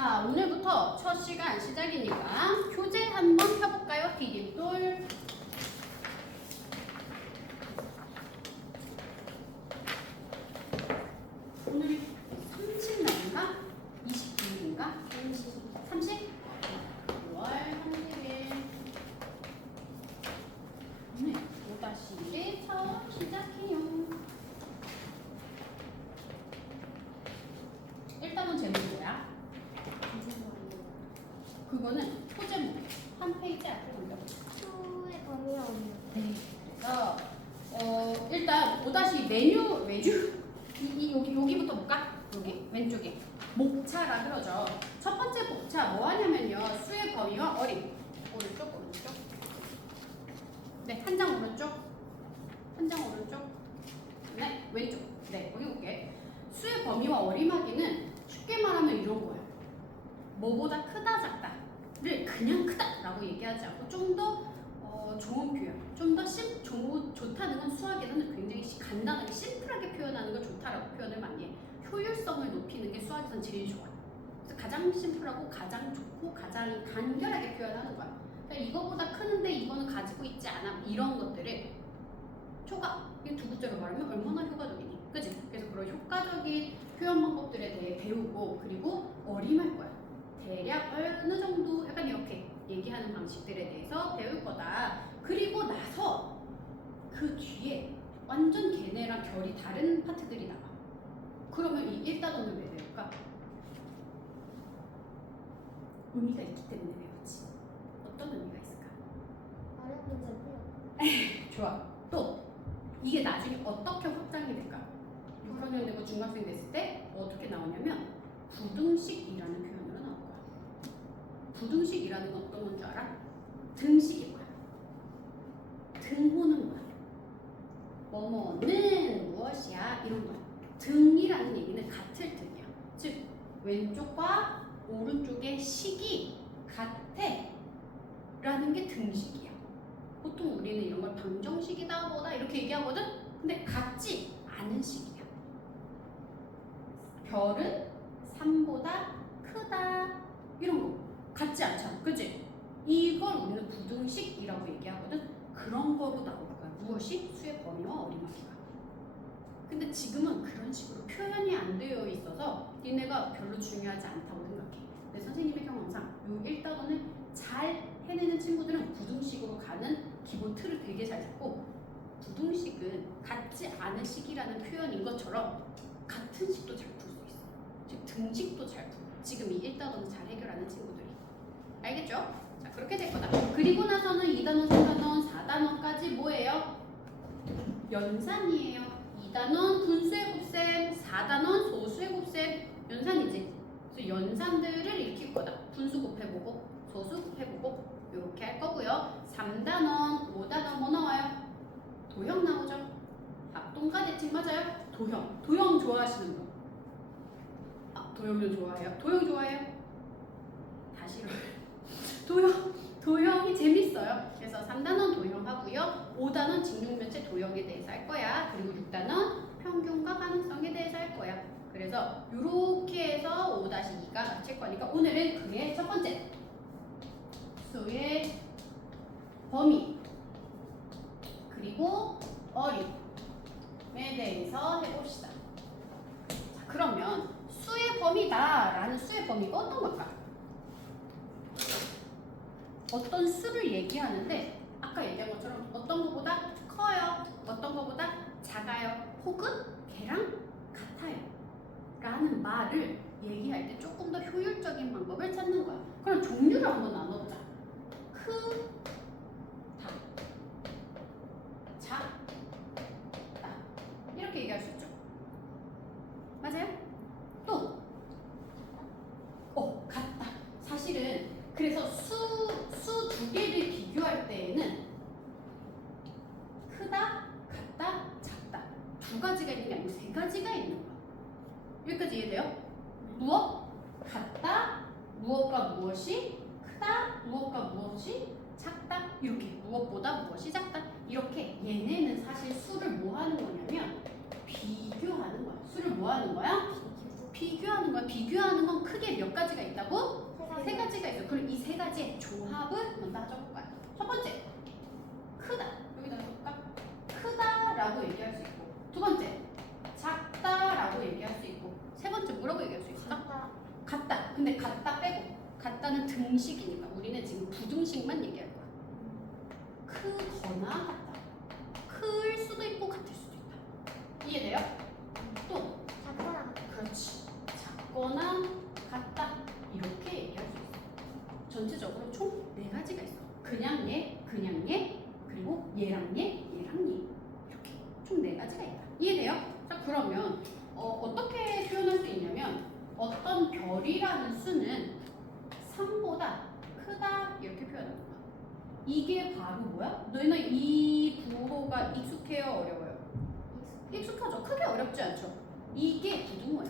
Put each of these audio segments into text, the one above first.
자, 오늘부터 첫 시간 시작이니까 교재 한번 펴볼까요? 디딤돌. 오늘이 30날인가? 29일인가? 30? 6월 30일. 네, 5-1에 처음 시작해요. 일단은 제목이 뭐야? 그거는 소제목. 한 페이지 앞에 올려보세요. 수의 범위가 없는. 네. 그래서 일단 5- 매주 여기부터 볼까? 여기 왼쪽에 목차라 그러죠. 첫 번째 목차 뭐 하냐면요. 수의 범위와 어림. 오른쪽. 네, 한 장 오른쪽. 한 장 오른쪽. 네, 왼쪽. 네, 여기 볼게. 수의 범위와 어림하기는 쉽게 말하면 이런 거예요. 뭐보다 크다 작다를 그냥 크다라고 얘기하지 않고 좀 더 좋은 표현, 좀 더 좋다는 건 수학에서는 굉장히 간단하게 심플하게 표현하는 걸 좋다라고 표현을 많이 해. 효율성을 높이는 게 수학에서는 제일 좋아요. 그래서 가장 심플하고 가장 좋고 가장 간결하게 표현하는 거야. 그러니까 이거보다 크는데 이거는 가지고 있지 않아. 이런 것들을 초과, 이 두 글자로 말하면 얼마나 효과적이니? 그치? 그래서 그런 효과적인 표현 방법들에 대해 배우고 그리고 어림할 거야. 대략 어느 정도 약간 이렇게 얘기하는 방식들에 대해서 배울 거다. 그리고 나서 그 뒤에 완전 걔네랑 결이 다른 파트들이 나와. 그러면 이 1단원을 왜 배울까? 의미가 있기 때문에 배우지. 어떤 의미가 있을까? 어려운 문제 풀어. 좋아. 또 이게 나중에 어떻게 확장이 될까? 6학년 되고 중학생 됐을 때 어떻게 나오냐면 부등식이라는 표현으로 나올 거야. 부등식이라는 건 어떤 건 줄 알아? 등식일 거야. 등호는 뭐야? 뭐뭐는 무엇이야? 이런 거야. 등이라는 얘기는 같을 등이야. 즉 왼쪽과 오른쪽의 식이 같아 라는 게 등식이야. 보통 우리는 이런 걸 방정식이다 뭐다 이렇게 얘기하거든? 근데 같지 않은 식이야. 별은 3보다 크다 이런 거 같지 않잖아. 그치? 이걸 우리는 부등식이라고 얘기하거든? 그런 거로 나올 거야. 무엇이? 수의 범위와 어림하기가. 근데 지금은 그런 식으로 표현이 안 되어 있어서 니네가 별로 중요하지 않다고 생각해. 근데 선생님의 경험상 요 1단원을 잘 해내는 친구들은 부등식으로 가는 기본 틀을 되게 잘 잡고 부등식은 같지 않은 식이라는 표현인 것처럼 같은 식도 잘 풀 수 있어. 즉 등식도 잘 풀어. 지금 이 1단원을 잘 해결하는 친구들이. 알겠죠? 자, 그렇게 될 거다. 그리고 나서는 2단원, 3단원, 4단원까지 뭐예요? 연산이에요. 2단원 분수의 곱셈, 4단원 소수의 곱셈, 연산이지. 그래서 연산들을 익힐 거다. 분수 곱해보고, 소수 곱해보고, 이렇게 할 거고요. 3단원, 5단원 뭐 나와요? 도형 나오죠? 합동과 대칭 맞아요? 도형. 도형 좋아하시는 분? 아, 도형을 좋아해요? 도형 좋아해요? 다시 도형이 재밌어요. 그래서 3단원 도형하고요. 5단원 직육면체 도형에 대해서 할 거야. 그리고 6단원 평균과 가능성에 대해서 할 거야. 그래서 이렇게 해서 5-2가 맞힐 거니까 오늘은 그의 첫 번째 수의 범위 그리고 어림에 대해서 해봅시다. 자, 그러면 수의 범위다라는 수의 범위가 어떤 걸까? 어떤 수를 얘기하는데 아까 얘기한 것처럼 어떤 것보다 커요, 어떤 것보다 작아요, 혹은 걔랑 같아요 라는 말을 얘기할 때 조금 더 효율적인 방법을 찾는 거야. 그럼 종류를 한번 나눠보자. 크다, 작다 이렇게 얘기할 수 있죠. 맞아요? 또 같다. 사실은 그래서 수 두 개를 비교할 때에는 크다, 같다, 작다 두 가지가 있는 게 아니고 세 가지가 있는 거야. 여기까지 이해돼요? 무엇? 같다, 무엇과 무엇이 크다, 무엇과 무엇이 작다 이렇게 무엇보다 무엇이 작다 이렇게 얘네는 사실 수를 뭐 하는 거냐면 비교하는 거야. 수를 뭐 하는 거야? 비교하는 거야. 비교하는 건 크게 몇 가지가 있다고? 세 세 가지가 있어. 그럼 이 세 가지의 조합을 먼저 적을 거야. 첫 번째, 크다. 여기다 적을까? 크다라고 얘기할 수 있고. 두 번째, 작다라고 얘기할 수 있고. 세 번째, 뭐라고 얘기할 수 있을까? 같다. 같다. 근데 같다 빼고. 같다는 등식이니까 우리는 지금 부등식만 얘기할 거야. 크거나 같다. 클 수도 있고 같을 수도 있다. 이해돼요? 또 작거나 같다. 그렇지. 작거나 같다. 이렇게 얘기할 수 있어. 전체적으로 총 네 가지가 있어. 그냥 얘, 그리고 얘랑 얘, 얘랑 얘. 이렇게 총 네 가지가 있다. 이해돼요? 자, 그러면 어떻게 표현할 수 있냐면 어떤 별이라는 수는 3보다 크다 이렇게 표현하는 거야. 이게 바로 뭐야? 너희는 이 부호가 익숙해요? 어려워요? 익숙하죠? 크게 어렵지 않죠? 이게 부등호야.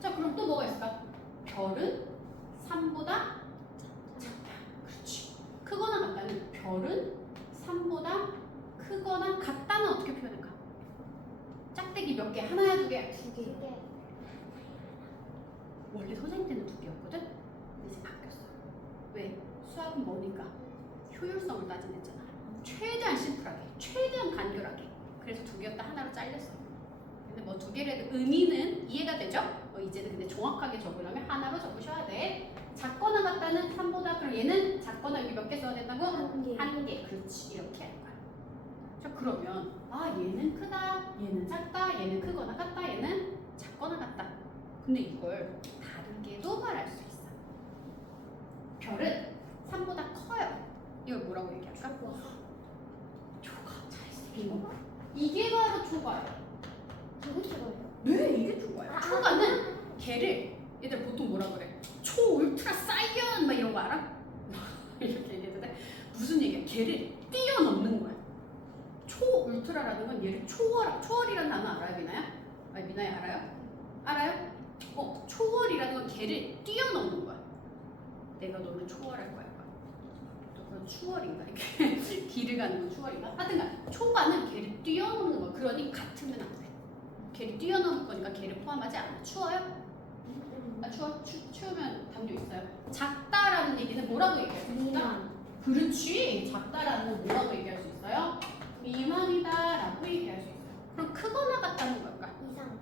자, 그럼 또 뭐가 있을까? 별은 3보다 작다. 그렇지. 크거나 같다는 별은 3보다 크거나 같다는 어떻게 표현할까? 짝대기 몇 개? 하나야, 두 개? 두 개. 원래 선생님 때는 두 개였거든? 근데 이제 바뀌었어. 왜? 수학은 뭐니까? 효율성을 따진댔잖아. 최대한 심플하게, 최대한 간결하게. 그래서 두 개였다 하나로 잘렸어. 근데 뭐 두 개라도 의미는 이해가 되죠? 이제는 근데 정확하게 적으려면 하나로 적으셔야 돼. 작거나 같다는 3보다 그럼 얘는 작거나 여기 몇 개 써야 된다고? 한 개. 한 개. 그렇지. 이렇게 할 거야. 자, 그러면 얘는 크다, 얘는 작다, 얘는 크거나 같다, 얘는 작거나 같다. 근데 이걸 다르게도 말할 수 있어. 별은 3보다 커요. 이걸 뭐라고 얘기할까? 초가. 잘했어. 이게 바로 초가예요. 저게 좋아요. 네, 이게 초가예요. 초가는 걔를 얘들 보통 뭐라 그래? 초 울트라 사이언 막 이런 거 알아? 이렇게 얘기해도 돼? 무슨 얘기야? 걔를 뛰어넘는 거야. 초 울트라라는 건 얘를 초월이라는 단어 알아요, 미나야? 미나야 알아요? 알아요? 초월이라는 건 걔를 뛰어넘는 거야. 내가 너를 초월할 거야. 또 그건 추월인가? 이렇게 길을 가는 건 추월인가? 하여튼간 초과는 걔를 뛰어넘는 거야. 그러니 같으면 안 돼. 걔를 뛰어넘을 거니까 걔를 포함하지 않아. 추워요? 추우면 담요 있어요. 작다라는 얘기는 뭐라고 얘기할 수 있을까? 미만. 그렇지. 작다라는 건 뭐라고 얘기할 수 있어요? 미만이다라고 얘기할 수 있어요. 그럼 크거나 같다는 걸까? 이상.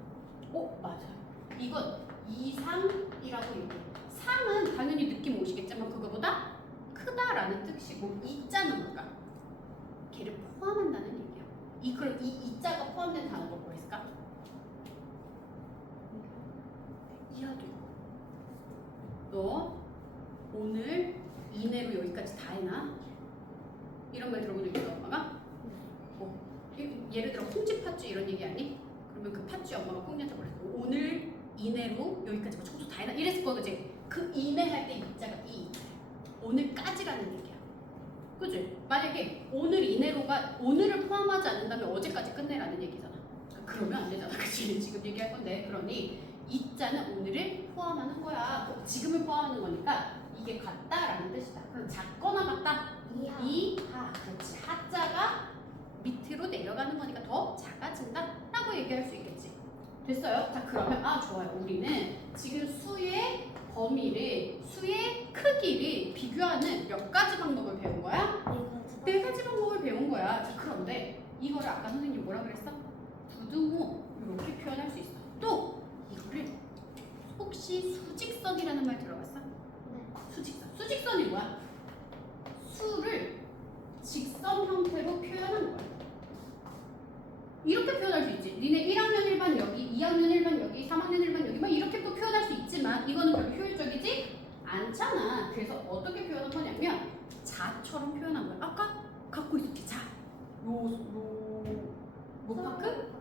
맞아요. 이건 이상이라고 얘기해요. 상은 당연히 느낌 오시겠지만 그거보다 크다라는 뜻이고 이자는 뭘까? 걔를 포함한다는 얘기야. 그럼 이 이자가 포함된 단어가 뭐 있을까? 이하도 있고. 너 오늘 이내로 여기까지 다 해놔? 이런 말 들어본 적 있어, 엄마가? 예를 들어 홍지 팥쥐 이런 얘기 아니? 그러면 그 팥쥐 엄마가 꽁니한테 그랬어. 오늘 이내로 여기까지 뭐 청소 다 해놔? 이랬을 거 그지? 그 이내 할 때 이자가 이 오늘까지라는 얘기야. 그지? 만약에 오늘 이내로가 오늘을 포함하지 않는다면 어제까지 끝내라는 얘기잖아. 그러면 안 되잖아. 그치? 지금 얘기할 건데. 그러니 이자는 오늘을 포함하는 거야. 지금을 포함하는 거니까 이게 같다라는 뜻이다. 그럼 작거나 같다? 이하. 이하. 그렇지. 하자가 밑으로 내려가는 거니까 더 작아진다 라고 얘기할 수 있겠지. 됐어요? 자, 그러면 좋아요. 우리는 지금 수의 범위를, 수의 크기를 비교하는 몇 가지 방법을 배운 거야? 네 가지 방법을 배운 거야. 자, 그런데 이거를 아까 선생님 뭐라 그랬어? 부등호 이렇게 표현할 수 있어. 또 이거를 혹시 수직선이라는 말 들어봤어? 네. 수직선이 뭐야? 수를 직선 형태로 표현하는 거야. 이렇게 표현할 수 있지. 니네 1학년 1반 여기, 2학년 1반 여기, 3학년 1반 여기 막 이렇게 또 표현할 수 있지만 이거는 별로 효율적이지 않잖아. 그래서 어떻게 표현한 거냐면 자처럼 표현한 거야. 아까 갖고 있었지. 자. 로파크?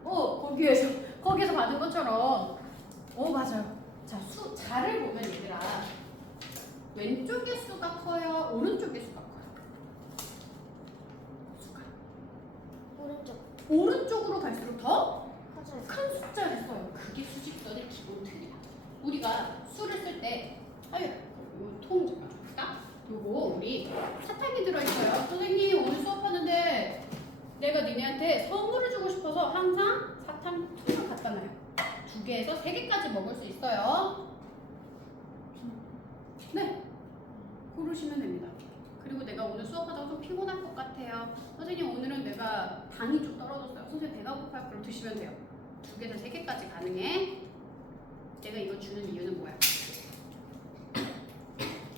거기에서 받은 것처럼. 맞아요. 자, 자를 보면 얘들아 왼쪽의 수가 커요? 오른쪽의 수가 커요? 수가 오른쪽. 오른쪽으로 갈수록 더 커져요. 큰 숫자를 써요. 그게 수직선의 기본 틀이야. 우리가 수를 쓸 때 통 잠깐 볼까? 요거 우리 사탕이 들어있어요. 선생님 오늘 수업하는데 내가 니네한테 선물을 주고 싶어서 항상 사탕 통을 갖다 놔요. 2개에서 3개까지 먹을 수 있어요. 네, 고르시면 됩니다. 그리고 내가 오늘 수업하다가 좀 피곤할 것 같아요. 선생님 오늘은 내가 당이 좀 떨어졌어요. 선생님 배가 고파요. 그럼 드시면 돼요. 2개에서 3개까지 가능해. 내가 이거 주는 이유는 뭐야?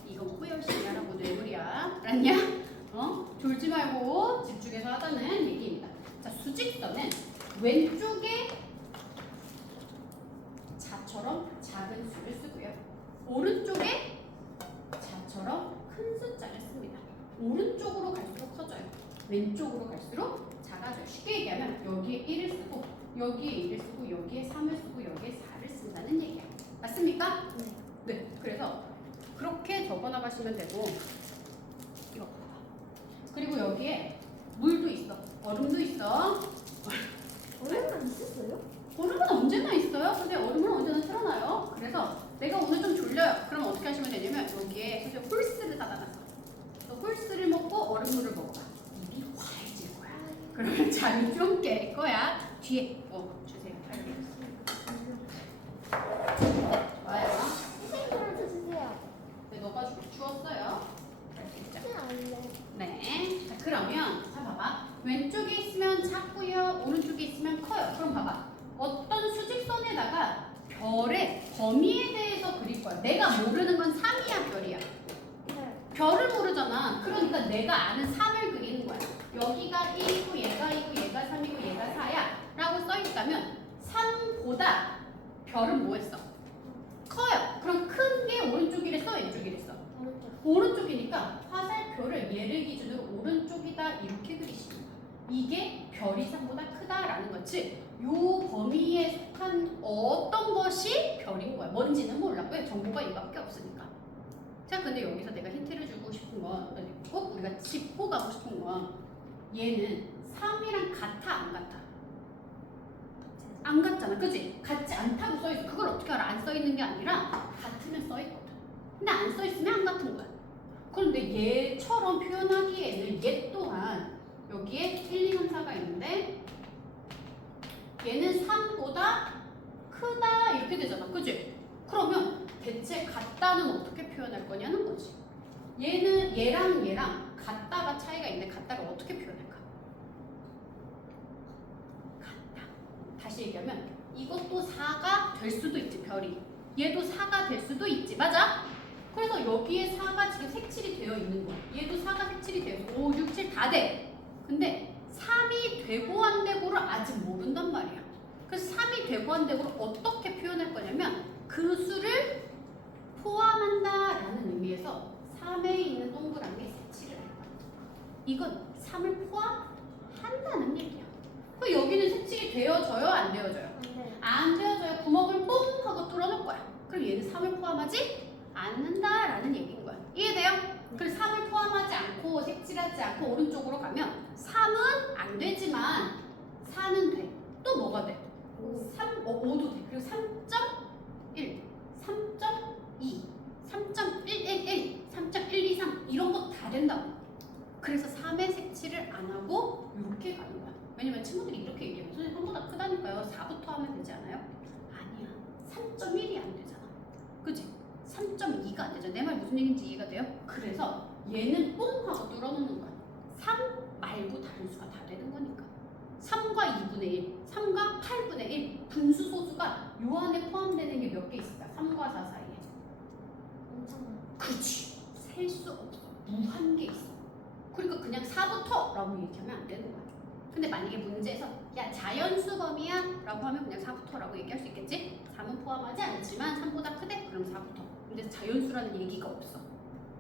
이거 코 열심히 하라고 뇌물이야. 알았냐? 졸지 말고 집중해서 하자는 얘기입니다. 자, 수직선은 왼쪽에 자처럼 작은 수를 쓰고요. 오른쪽에 자처럼 큰 숫자를 씁니다. 오른쪽으로 갈수록 커져요. 왼쪽으로 갈수록 작아져요. 쉽게 얘기하면 여기에 1을 쓰고 여기에 2를 쓰고 여기에 3을 쓰고 여기에 4를 쓴다는 얘기야. 맞습니까? 네. 네. 그래서 그렇게 적어나가시면 되고 이거 봐봐. 그리고 여기에 물도 있어. 얼음도 있어. 얼마나 있었어요? 얼음은 언제나 있어요. 근데 얼음은 언제나 틀어놔요. 그래서 내가 오늘 좀 졸려요. 그럼 어떻게 하시면 되냐면 여기에 사실 홀스를 따다놨어. 그래서 홀스를 먹고 얼음물을 먹어봐. 입이 화해질 거야. 그러면 잠이 좀 깰 거야. 뒤에 주세요. 좋아요. 선생님한테 주세요. 네, 너가 주었어요. 할수 있죠? 안 돼. 네. 자, 그러면 자 봐봐. 왼쪽에 있으면 작고요. 오른쪽에 있으면 커요. 그럼 봐봐. 어떤 수직선에다가 별의 범위에 대해서 그릴 거야. 내가 모르는 건 3이야, 별이야. 네. 별을 모르잖아. 그러니까 내가 아는 3을 그리는 거야. 여기가 1이고 얘가 2고 얘가 3이고 얘가 4야 라고 써있다면 3보다 별은 뭐 했어? 커요. 그럼 큰 게 오른쪽이랬어? 왼쪽이랬어? 오른쪽. 오른쪽이니까 화살표를 얘를 기준으로 오른쪽이다 이렇게 그리시는 거야. 이게 별이 3보다 크다라는 거지. 요 범위에 속한 어떤 것이 별인 거야. 뭔지는 몰라. 왜? 정보가 이밖에 없으니까. 자, 근데 여기서 내가 힌트를 주고 싶은 건 꼭 우리가 짚고 가고 싶은 건 얘는 3이랑 같아 안 같아? 안 같잖아. 그지? 같지 않다고 써있어. 그걸 어떻게 알아? 안 써있는 게 아니라 같으면 써있거든. 근데 안 써있으면 안 같은 거야. 그런데 얘처럼 표현하기에는 얘 또한 여기에 1, 2, 3, 4가 있는데 얘는 3보다 크다 이렇게 되잖아. 그지? 그러면 대체 같다는 어떻게 표현할 거냐는 거지. 얘는 얘랑 같다가 차이가 있는데 같다를 어떻게 표현할까? 같다. 다시 얘기하면 이것도 4가 될 수도 있지, 별이. 얘도 4가 될 수도 있지. 맞아? 그래서 여기에 4가 지금 색칠이 되어 있는 거야. 얘도 4가 색칠이 되어 있어. 5, 6, 7 다 돼. 근데 3이 되고 안 되고를 아직 모른단 말이야. 그래서 3이 되고 안 되고를 어떻게 표현할 거냐면 그 수를 포함한다라는 의미에서 3에 있는 동그라미에 색칠을 할 거야. 이건 3을 포함한다는 얘기야. 그럼 여기는 색칠이 되어져요? 안 되어져요? 안 돼. 안 되어져요. 구멍을 뽕 하고 뚫어놓을 거야. 그럼 얘는 3을 포함하지 않는다라는 얘기인 거야. 이해돼요? 그래서 3을 포함하지 않고 색칠하지 않고 오른쪽으로 가면 3은 안 되지만 4는 돼. 또 뭐가 돼? 5도 돼. 그리고 3.1, 3.2, 3.111, 3.123 이런 거 다 된다고. 그래서 3의 색칠을 안 하고 이렇게 가는 거야. 왜냐면 친구들이 이렇게 얘기해요. 선생님 3보다 크다니까요. 4부터 하면 되지 않아요? 아니야. 3.1이 안 되잖아. 그치? 3.2가 안 되잖아. 내 말 무슨 얘기인지 이해가 돼요? 그래서 얘는 뽕 하고 뚫어놓는 거야. 3 말고 다른 수가 다 되는 거니까. 3과 2분의 1, 3과 8분의 1 분수 소수가 요 안에 포함되는 게 몇 개 있을까? 3과 4 사이에. 엄청 많아. 그치. 셀 수 없어. 무한 개 있어. 그러니까 그냥 4부터 라고 얘기하면 안 되는 거야. 근데 만약에 문제에서 야 자연수 범위야 라고 하면 그냥 4부터 라고 얘기할 수 있겠지? 3은 포함하지 않지만 3보다 크대? 그럼 4부터. 근데 자연수라는 얘기가 없어.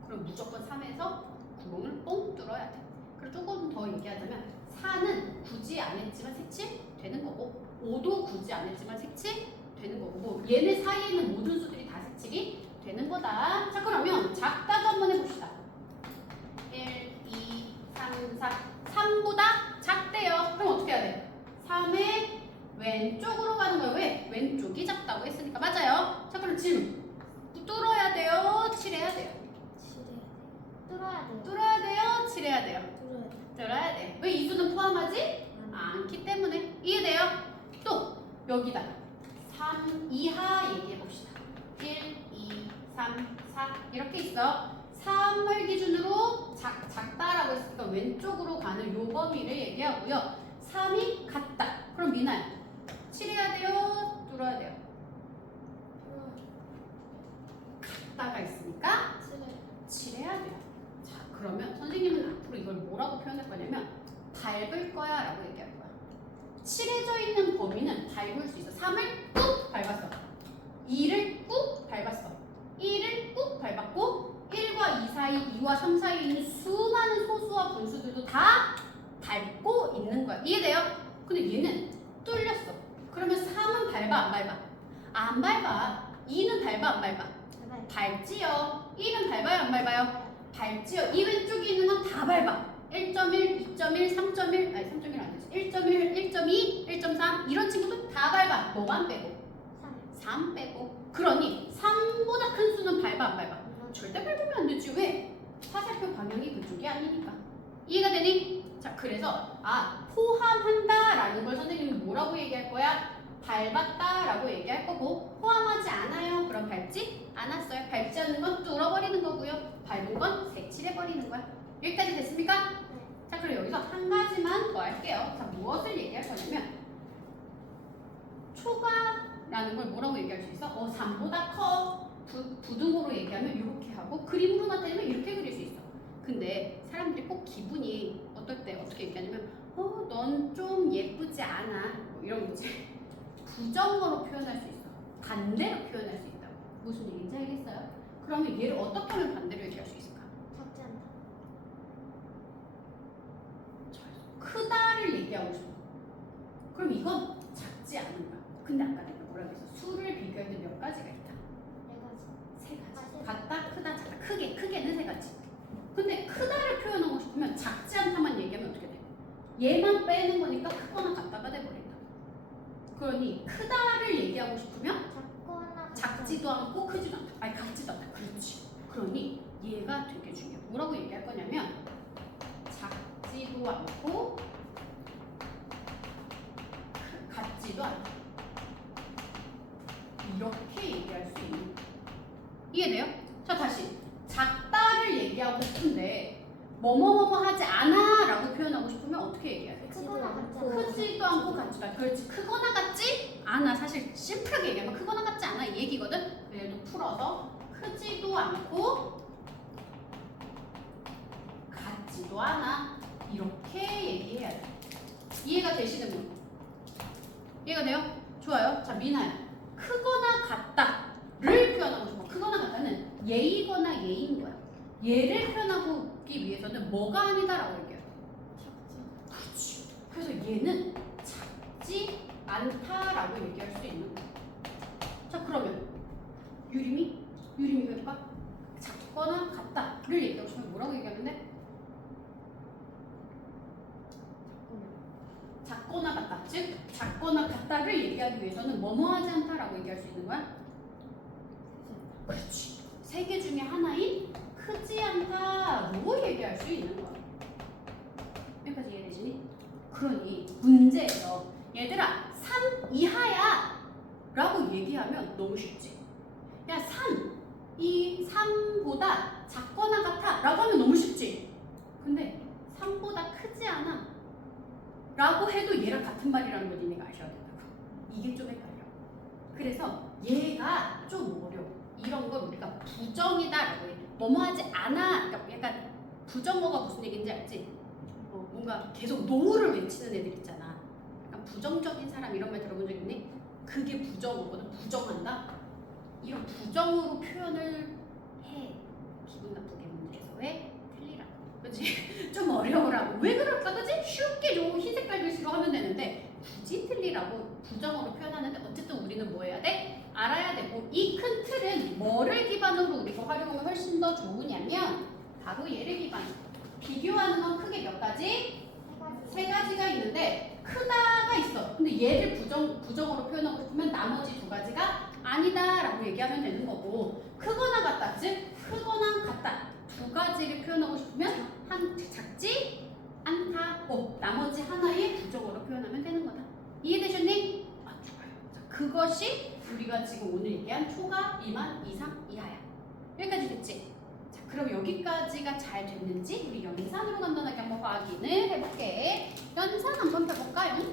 그럼 무조건 3에서 구멍을 뽕 뚫어야 돼. 그리고 조금 더 얘기하자면 4는 굳이 안 했지만 색칠 되는 거고 5도 굳이 안 했지만 색칠 되는 거고 뭐 얘네 사이에 있는 모든 수들이 다 색칠이 되는 거다. 자, 그러면 작다도 한번 해봅시다. 1, 2, 3, 4 3보다 작대요. 그럼 어떻게 해야 돼? 3의 왼쪽으로 가는 거예요. 왜? 왼쪽이 작다고 했으니까. 맞아요. 자, 그럼 질문. 뚫어야 돼요? 칠해야 돼요? 뚫어야 돼요. 뚫어야 돼요? 칠해야 돼요? 뚫어야 돼. 뚫어야 돼. 왜 이 수는 포함하지 않기 때문에. 이해돼요? 또 여기다가 3 이하 얘기해 봅시다. 1, 2, 3, 4 이렇게 있어. 3을 기준으로 작다라고 했으니까 왼쪽으로 가는 요 범위를 얘기하고요. 3이 같다. 그럼 미나야 7해야 돼요? 뚫어야 돼요? 같다가 있으니까 7해야 돼요. 자, 그러면 선생님은 앞으로 이걸 뭐라고 표현할 거냐면 밟을 거야 라고 얘기할 거야. 칠해져 있는 범위는 밟을 수 있어. 3을 꾹 밟았어. 2를 꾹 밟았어. 1을 꾹 밟았고 1과 2 사이, 2와 3 사이에 있는 수많은 소수와 분수들도 다 밟고 있는 거야. 이해돼요? 근데 얘는 뚫렸어. 그러면 3은 밟아 안 밟아? 안 밟아. 2는 밟아 안 밟아? 밟지요. 1은 밟아요 안 밟아요? 밟지요. 이 왼쪽에 있는 건 다 밟아. 1.1, 2.1, 3.1, 아니 3.1 안 되지. 1.1, 1.2, 1.3 이런 친구도 다 밟아. 뭐만 빼고? 3 빼고. 그러니 3보다 큰 수는 밟아 안 밟아? 절대 밟으면 안 되지. 왜? 화살표 방향이 그쪽이 아니니까. 이해가 되니? 자, 그래서 포함한다라는 걸 선생님이 뭐라고 얘기할 거야? 밟았다라고 얘기할 거고, 포함하지 않아요. 그럼 밟지 않았어요. 밟지 않는 건 뚫어버리는 거고요. 밟은 건 색칠해버리는 거야. 여기까지 됐습니까? 자, 그럼 여기서 한 가지만 더 할게요. 자, 무엇을 얘기할 거냐면 초과라는 걸 뭐라고 얘기할 수 있어? 3보다 커. 부등호로 얘기하면 이렇게 하고, 그림으로 나타내면 이렇게 그릴 수 있어. 근데 사람들이 꼭 기분이 어떨 때 어떻게 얘기하냐면 넌 좀 예쁘지 않아. 뭐 이런 거지. 부정어로 표현할 수 있어. 반대로 표현할 수 있다고. 무슨 얘기인지 알겠어요? 그러면 얘를 어떻게 하면 반대로 얘기할 수 있을까? 크다를 얘기하고 싶어. 그럼 이건 작지 않은 거야. 근데 아까 내가 뭐라고 했어? 수를 비교할 때 몇 가지가 있다? 세 가지. 같다, 크다, 작다. 크게는 세 가지. 근데 크다를 표현하고 싶으면 작지 않다만 얘기하면 어떻게 돼? 얘만 빼는 거니까 크거나 같다가 돼버린다. 그러니 크다를 얘기하고 싶으면 작지도 않고 크지도 않다. 아니 같지도 않다. 그렇지. 그러니 얘가 되게 중요해. 뭐라고 얘기할 거냐면 작지도 않고 같지도 않다. 이렇게 얘기할 수 있는 거야. 이해돼요? 자, 다시 작다를 얘기하고 싶은데 뭐뭐뭐뭐 하지 않아 라고 표현하고 싶으면 어떻게 얘기해야 돼? 크지도 않고 같지도 않아. 그렇지. 크거나 같지 않아. 사실 심플하게 얘기하면 크거나 같지 않아 이 얘기거든. 얘도 풀어서 크지도 않고 같지도 않아 이렇게 얘기해야 돼. 이해가 되시는 분? 이해가 돼요? 좋아요. 자, 미나야, 크거나 같다를 표현하고 싶어. 크거나 같다는 예이거나 예인 거야. 얘를 표현하기 위해서는 뭐가 아니다라고 얘기해요. 그렇지. 그래서 얘는 작지 않다라고 얘기할 수 있는 거야. 자, 그러면 유림이 해볼까? 작거나 같다를 얘기하고 싶으면 뭐라고 얘기하면 돼? 작거나 같다. 즉 작거나 같다를 얘기하기 위해서는 뭐뭐하지 않다라고 얘기할 수 있는 거야? 그렇지. 세 개 중에 하나인 크지 않다로 얘기할 수 있는 거야. 여기까지 이해되시니? 그러니 문제에서 얘들아 3 이하야 라고 얘기하면 너무 쉽지. 야 3, 이 3보다 작거나 같아 라고 하면 너무 쉽지. 근데 3보다 크지 않아 라고 해도 얘랑 같은 말이라는 걸 니네가 아셔야 된다고. 이게 좀 헷갈려. 그래서 얘가 좀 어려워. 이런 걸 우리가 부정이다라고 해. 뭐뭐하지 않아. 그러니까 약간 부정어가 무슨 얘기인지 알지? 뭔가 계속 노를 외치는 애들 있잖아. 약간 부정적인 사람 이런 말 들어본 적 있니? 그게 부정어거든. 부정한다. 이런 부정으로 표현을 해. 기분 나쁘게 문제에서의 틀리라고. 그렇지? 좀 어려우라고. 왜 그럴까? 그지? 쉽게 요 흰색깔 글씨로 하면 되는데 굳이 틀리라고 부정어로 표현하는데 어쨌든 우리는 뭐 해야 돼? 알아야 되고, 이 큰 틀은 뭐를 기반으로 우리가 활용하면 훨씬 더 좋으냐면 바로 얘를 기반으로. 비교하는 건 크게 몇 가지? 세 가지가 있는데 크다가 있어. 근데 얘를 부정어로 표현하고 싶으면 나머지 두 가지가 아니다라고 얘기하면 되는 거고, 크거나 같다, 즉 크거나 같다 두 가지를 표현하고 싶으면 작지 않다. 나머지 하나의 부정어로 표현하면 되는 거다. 이해되셨니? 좋아요. 자, 그것이 우리가 지금 오늘 얘기한 초과, 미만, 이상, 이하야. 여기까지 됐지? 자, 그럼 여기까지가 잘 됐는지 우리 연산으로 간단하게 한번 확인을 해볼게. 연산 한번 펴볼까요?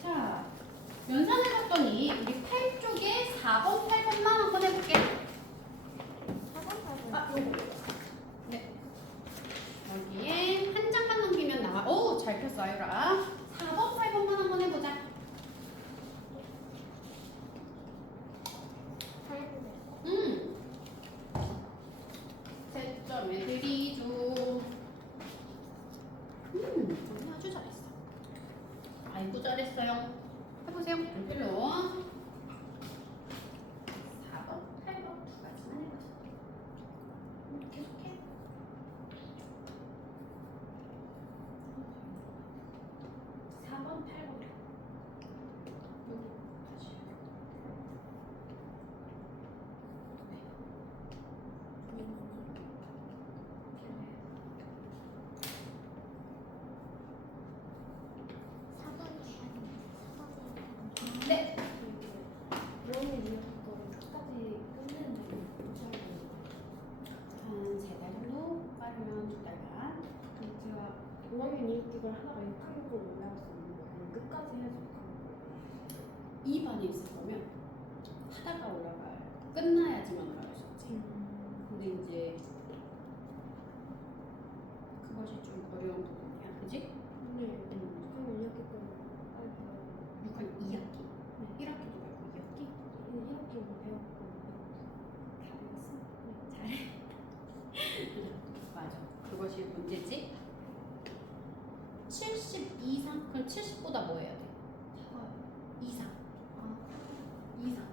자, 연산해봤더니 우리 8쪽에 4번, 8번만 한번 해볼게. 4번, 8번. 아, 요거. 네. 여기에 한 장만 넘기면 나와. 오, 잘 폈어, 아유라. 4번, 8번만 한번 해보자. 잘해보세요. 채점 애들이죠. 언니 아주 잘했어. 아이고, 잘했어요. 해보세요. 별로. 4번, 8번 두 가지만 해보자. 계속해. 4번, 8번. 여기 다시. 네. 그러면 이거를 끝까지 끝내는데 한 3달로 빠르면 2달간. 제가 5학년 이육직을 하다가 6학년으로 올라갈 수 있는 거예요? 아니면 끝까지 해서 6학년? 이 반에 있을 거면 하다가 올라갈 끝나야지만 올라갈 수 있지. 근데 이제 그것이 좀 어려운 부분이야, 그지? 네. 6학년 2학기 때는 빨리 배워요. 6학 2학기, 1학기도 말고 2학기 1학기는 배웠고 다 배웠어. 잘해. 맞아, 그것이 문제지. 70 이상, 그럼 70보다 뭐 해야 돼? 이상. 이상.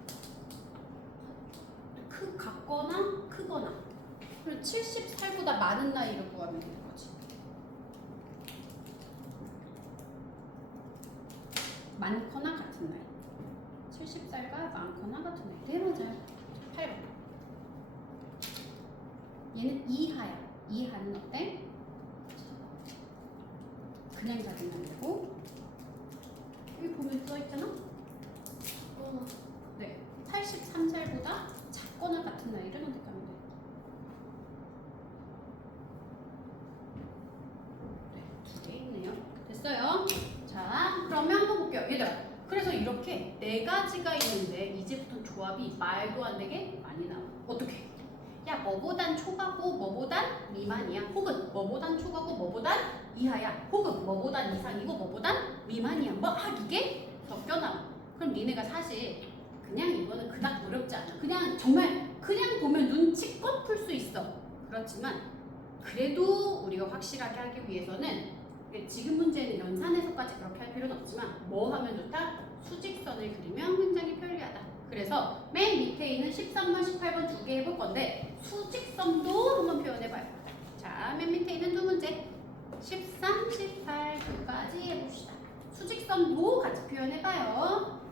같거나 크거나. 그럼 70살보다 많은 나이를 구하면 되는 거지. 많거나 같은 나이. 70살과 많거나 같은 나이. 네, 맞아요. 8번. 얘는 이하야. 이하는 어때? 그냥 잡으면 안 되고. 여기 보면 써있잖아? 네. 83살보다 작거나 같은 나이를 선택하면 돼. 네, 두 개 있네요. 됐어요. 자, 그러면 한번 볼게요. 얘들아. 그래서 이렇게 네 가지가 있는데 이제부터 조합이 말도 안 되게 많이 나와. 어떻게? 야, 뭐보단 초과고 뭐보단 미만이야. 혹은 뭐보단 초과고 뭐보단 이하야. 혹은 뭐보단 이상이고 뭐보단 미만이야. 뭐 이게 섞여 나와. 그럼 니네가 사실 그냥 이거는 그닥 어렵지 않아. 그냥 정말 그냥 보면 눈치껏 풀 수 있어. 그렇지만 그래도 우리가 확실하게 하기 위해서는 지금 문제는 연산해서까지 그렇게 할 필요는 없지만 뭐 하면 좋다? 수직선을 그리면 굉장히 편리하다. 그래서 맨 밑에 있는 13번, 18번 두 개 해볼 건데 수직선도 한번 표현해봐요. 자, 맨 밑에 있는 두 문제 13, 18 두 가지 해봅시다. 수직선도 같이 표현해봐요.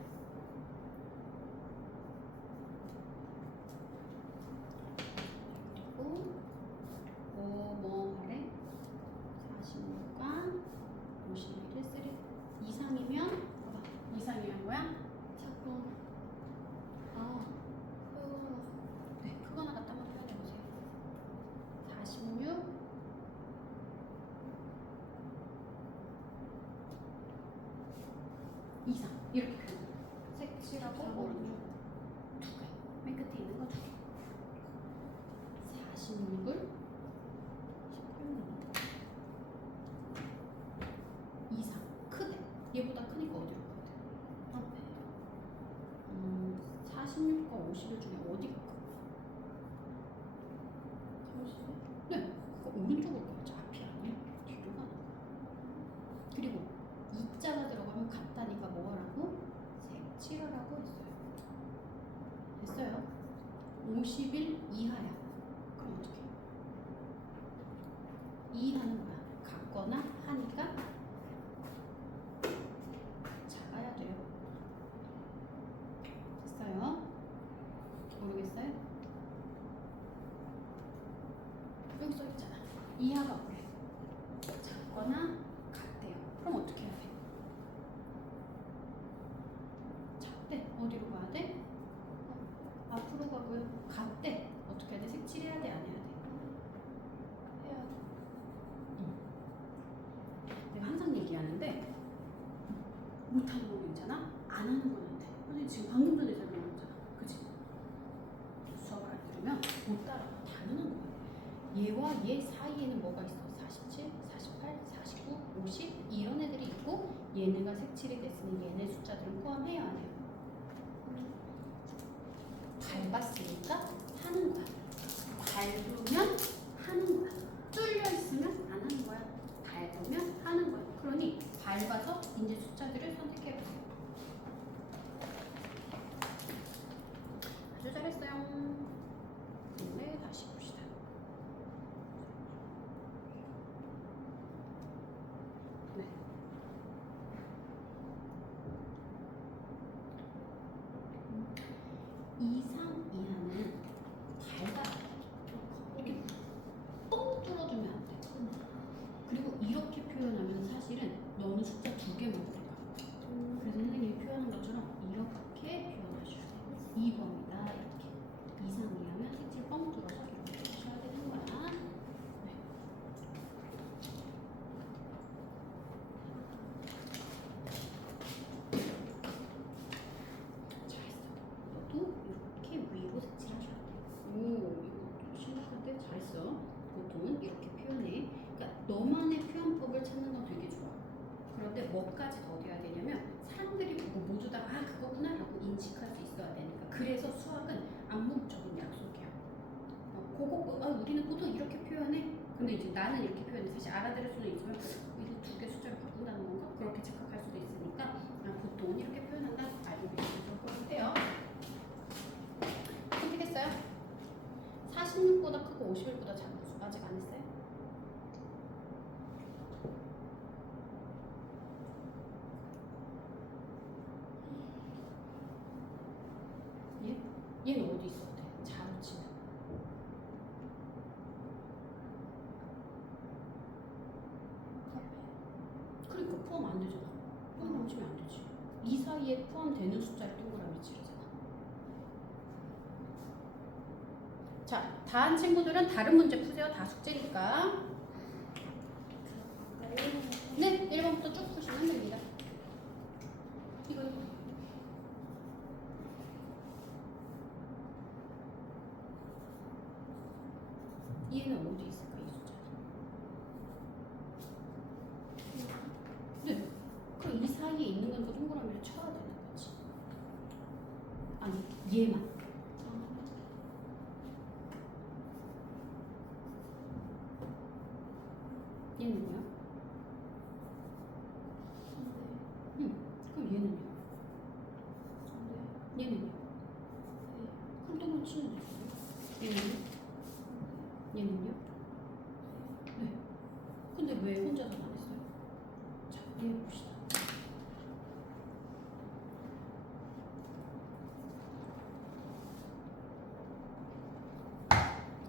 뭐 하래? 46과 51을 쓰리. 이상이면 봐봐. 이상이면 뭐야? 자꾸. 네, 크거나 같다 한번 표현해보세요. 46 이상 이렇게 표현. 색칠하고 오른쪽 두 개. 맨 끝에 있는 거 두 개. 46을 18번 이상 크대. 얘보다 크니까 어디로 가야 돼? 46과 51 중에 어디가 크? 30? 네, 그거 오른쪽으로 가야지. 앞이 아니야. 뒤로 가는 거야. 그리고 이자가 들어가면 같다니까 뭐 하라고? 색칠하라고 했어요. 됐어요. 50일 이하야. 그럼 어떻게? 이하는 뭐야? 같거나 하니까 작아야 돼요. 됐어요? 모르겠어요? 여기 써있잖아. 이하가 그래. 작거나 되는데 못하는 건 괜찮아? 안 하는 건 안 돼. 선생님 지금 방금 전에 설명했잖아. 그치? 수업을 안 들으면 못 따라가. 당연한 거야. 얘와 얘 사이에는 뭐가 있어? 47, 48, 49, 50 이런 애들이 있고 얘네가 색칠이 됐으니 얘네 숫자들은 포함해야 안 해요. 밟았으니까 하는 거야. 밟으면 하는 거야. 뚫려 있으면 안 하는 거야. 밟으면 하는 거야. 그러니 밟아서 이제 숫자들을 선택해 보세요. 아주 잘했어요. 네, 다시 봅시다. 네. 이상 이하는 밟아. 이렇게 뻥 뚫어주면 안 돼. 그리고 이렇게 표현하면 사실은 너는 숫자 2개만 들어가. 그래서 선생님이 표현한 것처럼 이렇게 표현하셔야 돼. 2번이다 이렇게. 이상 이하면 색칠 뻥 뚫어서 이렇게 하셔야 되는 거야. 네. 잘했어. 너도 이렇게 위로 색칠하셔야 돼. 오, 이거 심각한데 잘했어. 보통은 이렇게 표현해. 그러니까 너만의 표현법을 찾는 건 되게 좋아. 그런데 뭐까지 더 돼야 되냐면 사람들이 보고 모두 다 아 그거구나 라고 인식할 수 있어야 되니까. 그래서 수학은 암묵적인 약속이야. 우리는 보통 이렇게 표현해. 근데 이제 나는 이렇게 표현해. 사실 알아들을 수는 있지만 이거 2개 숫자를 바꾼다는 건가? 그렇게 착각할 수도 있으니까 보통은 이렇게 표현한다. 알고 계시면 좋을 것 같아요. 선택했어요? 46보다 크고 51보다 작은 수 아직 안 했어요? 얘는 어디 있어야 돼? 자로 치면. 그러니까 포함 안 되잖아. 동그라미 치면 안 되지. 이 사이에 포함되는 숫자를 동그라미 치르잖아. 자, 다 한 친구들은 다른 문제 푸세요. 다 숙제니까. 네, 1번부터 쭉 푸시면 됩니다. 이거. 얘는 어디 있을까, 이 숫자? 네. 그럼 이 사이에 있는 거니까 동그라미를 쳐야 되는 거지. 아니, 얘만. 얘는요? 그럼 얘는요? 얘는요? 그럼 동그라미 치면 되죠. 얘는요? 얘는요? 네. 근데 왜 혼자서 안 했어요? 자, 얘 봅시다.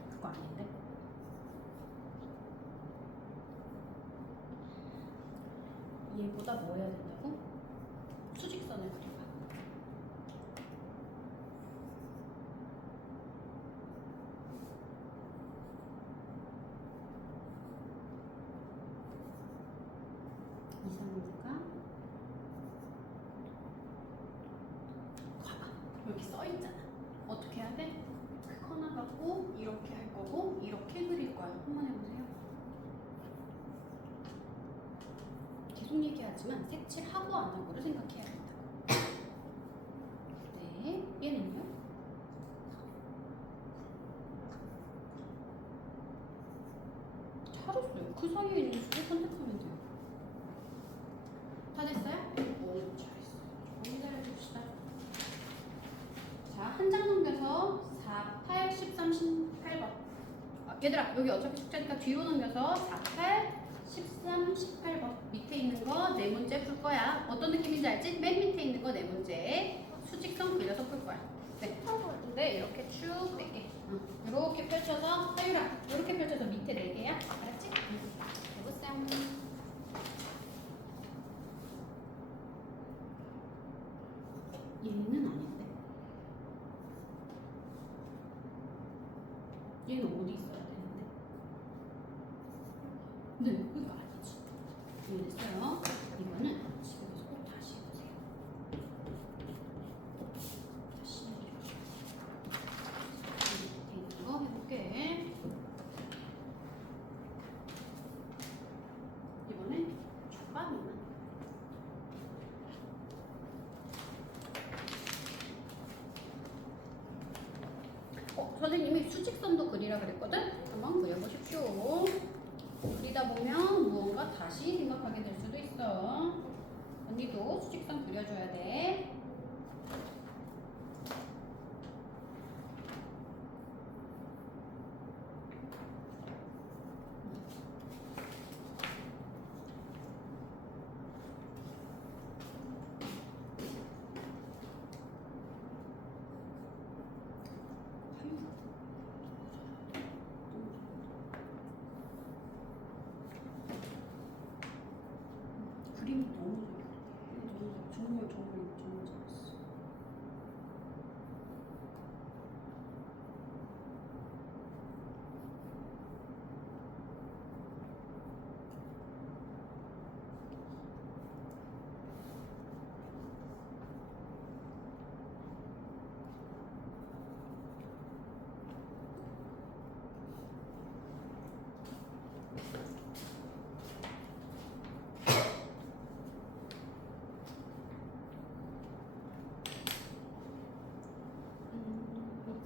그거 아닌데? 얘보다 뭐 해야 된다고? 수직선을 그려봐. 이상이니까 봐봐. 여기 써 있잖아. 어떻게 해야 돼? 그 하나 갖고 이렇게 할 거고 이렇게 그릴 거야. 한번 해보세요. 계속 얘기하지만 색칠하고 안 하고를 생각해야 된다. 네, 얘는요? 잘했어요. 그 사이에 있는 수를 선택하면 돼요. 다 됐어요? 오, 잘했어요. 조금 기다려줍시다. 자, 한 장 넘겨서 4, 8, 13, 18번. 얘들아, 여기 어차피 숙제니까 뒤로 넘겨서 4, 8, 13, 18번. 밑에 있는 거 네 문제 풀 거야. 어떤 느낌인지 알지? 맨 밑에 있는 거 네 문제. 수직선 그려서 풀 거야. 네. 네, 이렇게 쭉 4개. 이렇게 펼쳐서, 하유라, 이렇게 펼쳐서 밑에 4개야. 알았지? 해보세요. 얘는 아닌데. 얘는 어디 있어야 되는데? 네, 그러니까 아니지. 이해됐어요? 이거 선생님이 수직선도 그리라 그랬거든? 한번 그려보십시오. 그리다 보면 무언가 다시 생각하게 될 수도 있어. 언니도 수직선 그려줘야 돼. 그림이 너무 정말 잘했어.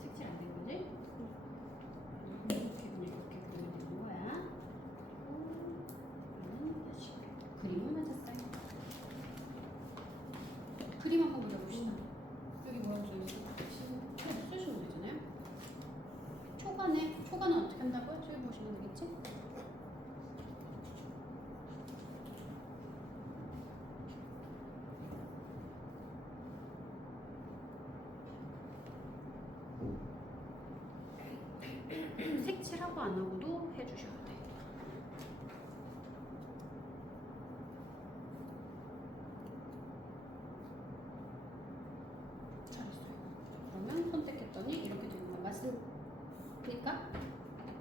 색칠 안 된 거지? 이렇게 그리면 되는 거야. 다시 그림은 맞았어요. 그림 한번 그려봅시다. 여기 뭐라고 써있어? 쓰시면 되잖아요. 초간은 어떻게 한다고요? 저기 보시면 되겠지? 색칠하고 안 하고도 해주셔야 돼. 잘했어요. 그러면 선택했더니 이렇게 되는 거 맞습니까?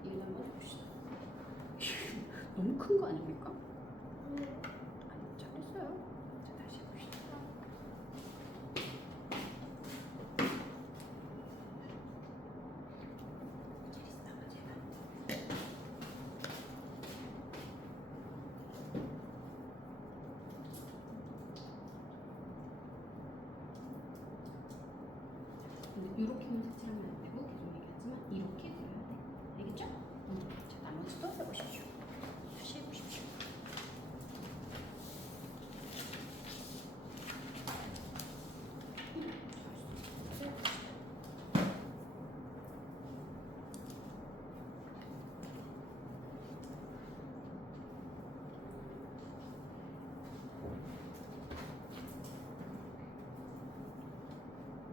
이거 한번 봅시다. 너무 큰 거 아닙니까? 아니, 잘했어요. 자, 다시 해봅시다. 근데 이렇게만 색칠하면 안 되고 계속 얘기하지만 이렇게 그려야 돼. 알겠죠? 자, 나머지도 해보십시오. 다시 해보십시오.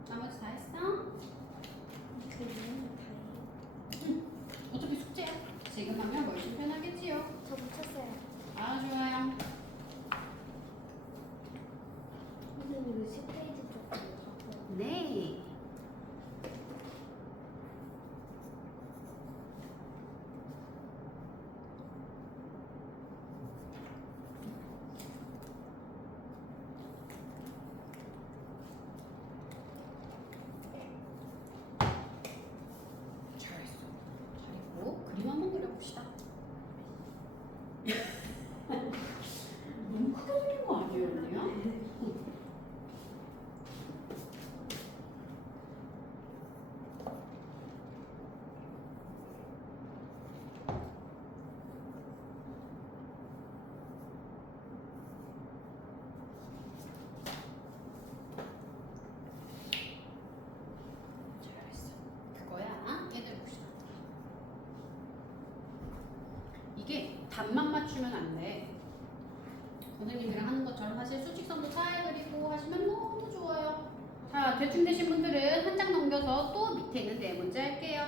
나머지 다 했어? 어차피 숙제야. 지금 하면 훨씬 편하겠지요. 저 붙였어요. 아, 좋아요. 선생님 10페이지 쪽 봤어요. 네. 잘했어. 잘했고 그림 한번 그려봅시다. 너무 크게 그린 거 아니에요, 언니야? 잘했어. 그거야. 얘들 봅시다. 이게 답만 맞추면 안 돼. 선생님이랑 하는 것처럼 사실 수직선도 잘 그리고 하시면 너무 좋아요. 자, 대충 되신 분들은 한 장 넘겨서 또 밑에 있는 네 문제 할게요.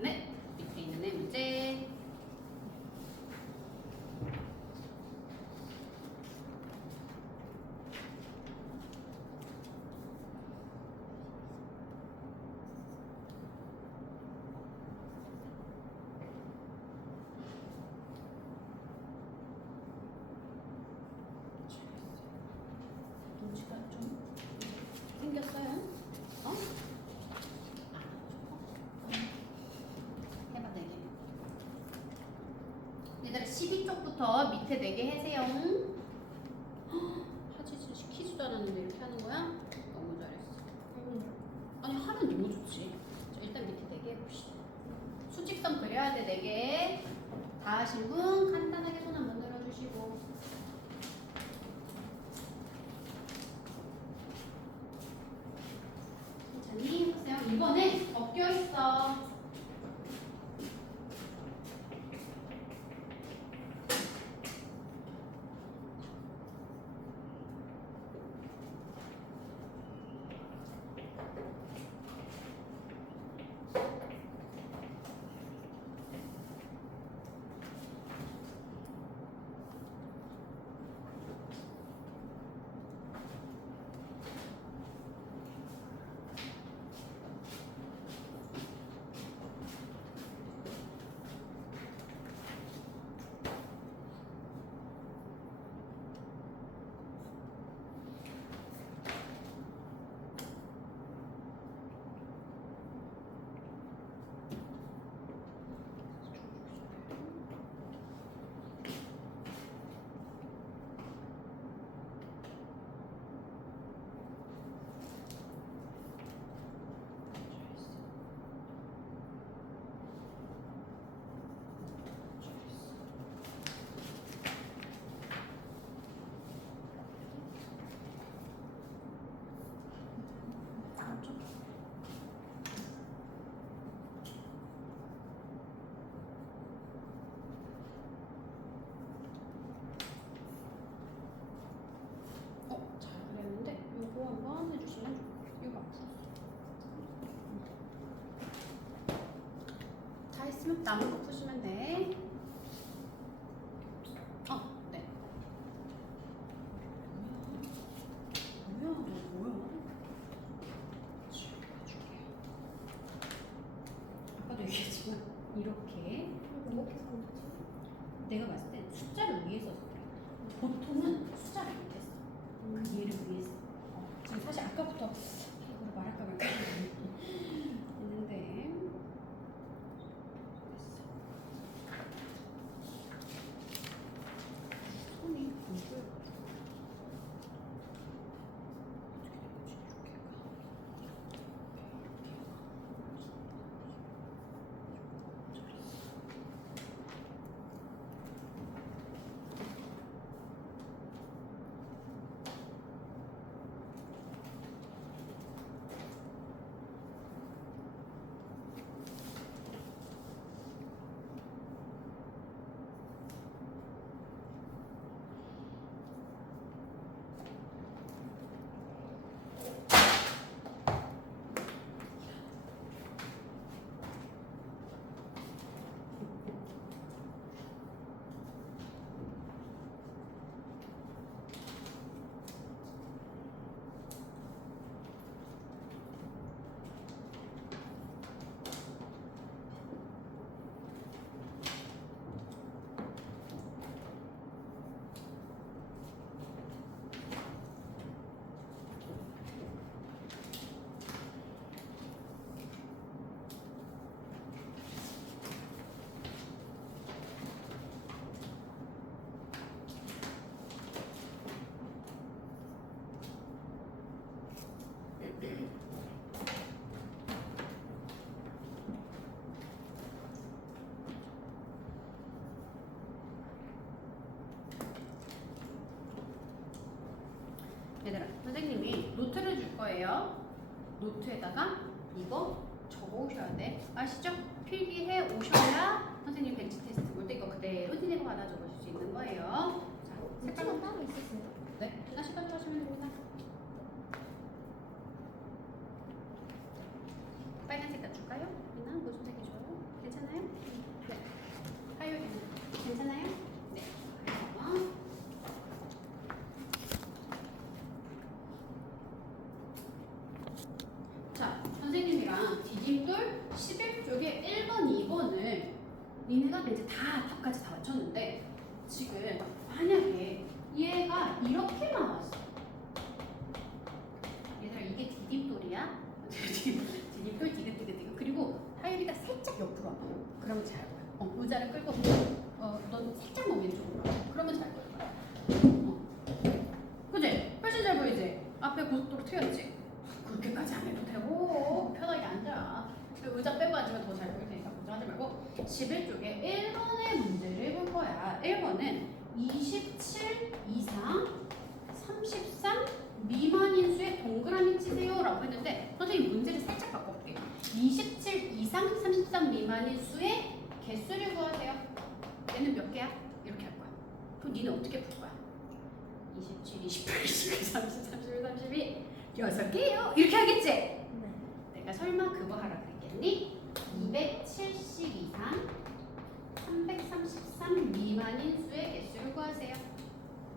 네, 밑에 있는 네 문제. 눈치가 좀 생겼어요? 어? 해봐 4개. 얘들아 12쪽부터 밑에 4개 해세요. 하지 시키지도 않았는데 이렇게 하는 거야? 너무 잘했어. 아니 하면 너무 좋지. 자, 일단 밑에 4개 해봅시다. 수직선 그려야 돼 4개. 다 하신 분 간단하게 손 한번 들어주시고. 천천히 해보세요. 이번에 꺾여 있어. 잘 그렸는데 요거 한번 해주시면 좋겠어요. 이거 안 풀었어. 다 했으면 남은 거 푸시면 돼. 네. 뭐야, 너 뭐야? 줄게요. 아까도 얘기했지만 이렇게 이렇게 생겼지? 내가 봤을 때 숫자를 위에 써서 그래. 보통은 숫자를 밑에 써. 그 얘를 위해서. 지금 사실 아까부터 이걸 말할까 말까 했는데 됐어. 손이 안 보여. 얘들아, 선생님이 노트를 줄 거예요. 노트에다가 이거 적어 오셔야 돼. 아시죠? 필기해 오셔야 선생님 벤치 테스트 볼 때 이거 그대로 티내고 받아 적으실 수 있는 거예요. 자, 색깔은 따로 있었어요. 네, 하나씩 가져가시면 됩니다. 빨간색 갖줄까요? 이나 무슨 색이 좋아요? 괜찮아요? 네. 하율이 괜찮아요? 네. 그래서 자, 선생님이랑 디딤돌 11쪽에 1번, 2번을 니네가 이제 다 답까지 다 맞췄는데 지금 만약에 얘가 이렇게 나왔어. 얘들아 이게 디딤돌이야? 디딤돌 디귿 그리고 하율이가 살짝 옆으로 와봐. 그러면 잘 보여. 의자를 끌고 넌 살짝만 왼쪽으로 와. 그러면 잘 보일 거야. 그지? 훨씬 잘 보이지? 앞에 고속도로 트였지? 그렇게까지 안 해도 되고 말고 11쪽에 1번의 문제를 볼 거야. 1번은 27 이상 33 미만인 수의 동그라미 치세요 라고 했는데 선생님 문제를 살짝 바꿔볼게요. 27 이상 33 미만인 수의 개수를 구하세요. 얘는 몇 개야? 이렇게 할 거야. 그럼 니는 어떻게 풀 거야? 27, 28, 29, 30, 31, 32 6개요. 이렇게 하겠지? 네. 내가 설마 그거 하라 그랬겠니? 270 이상 333 미만인 수의 개수를 구하세요.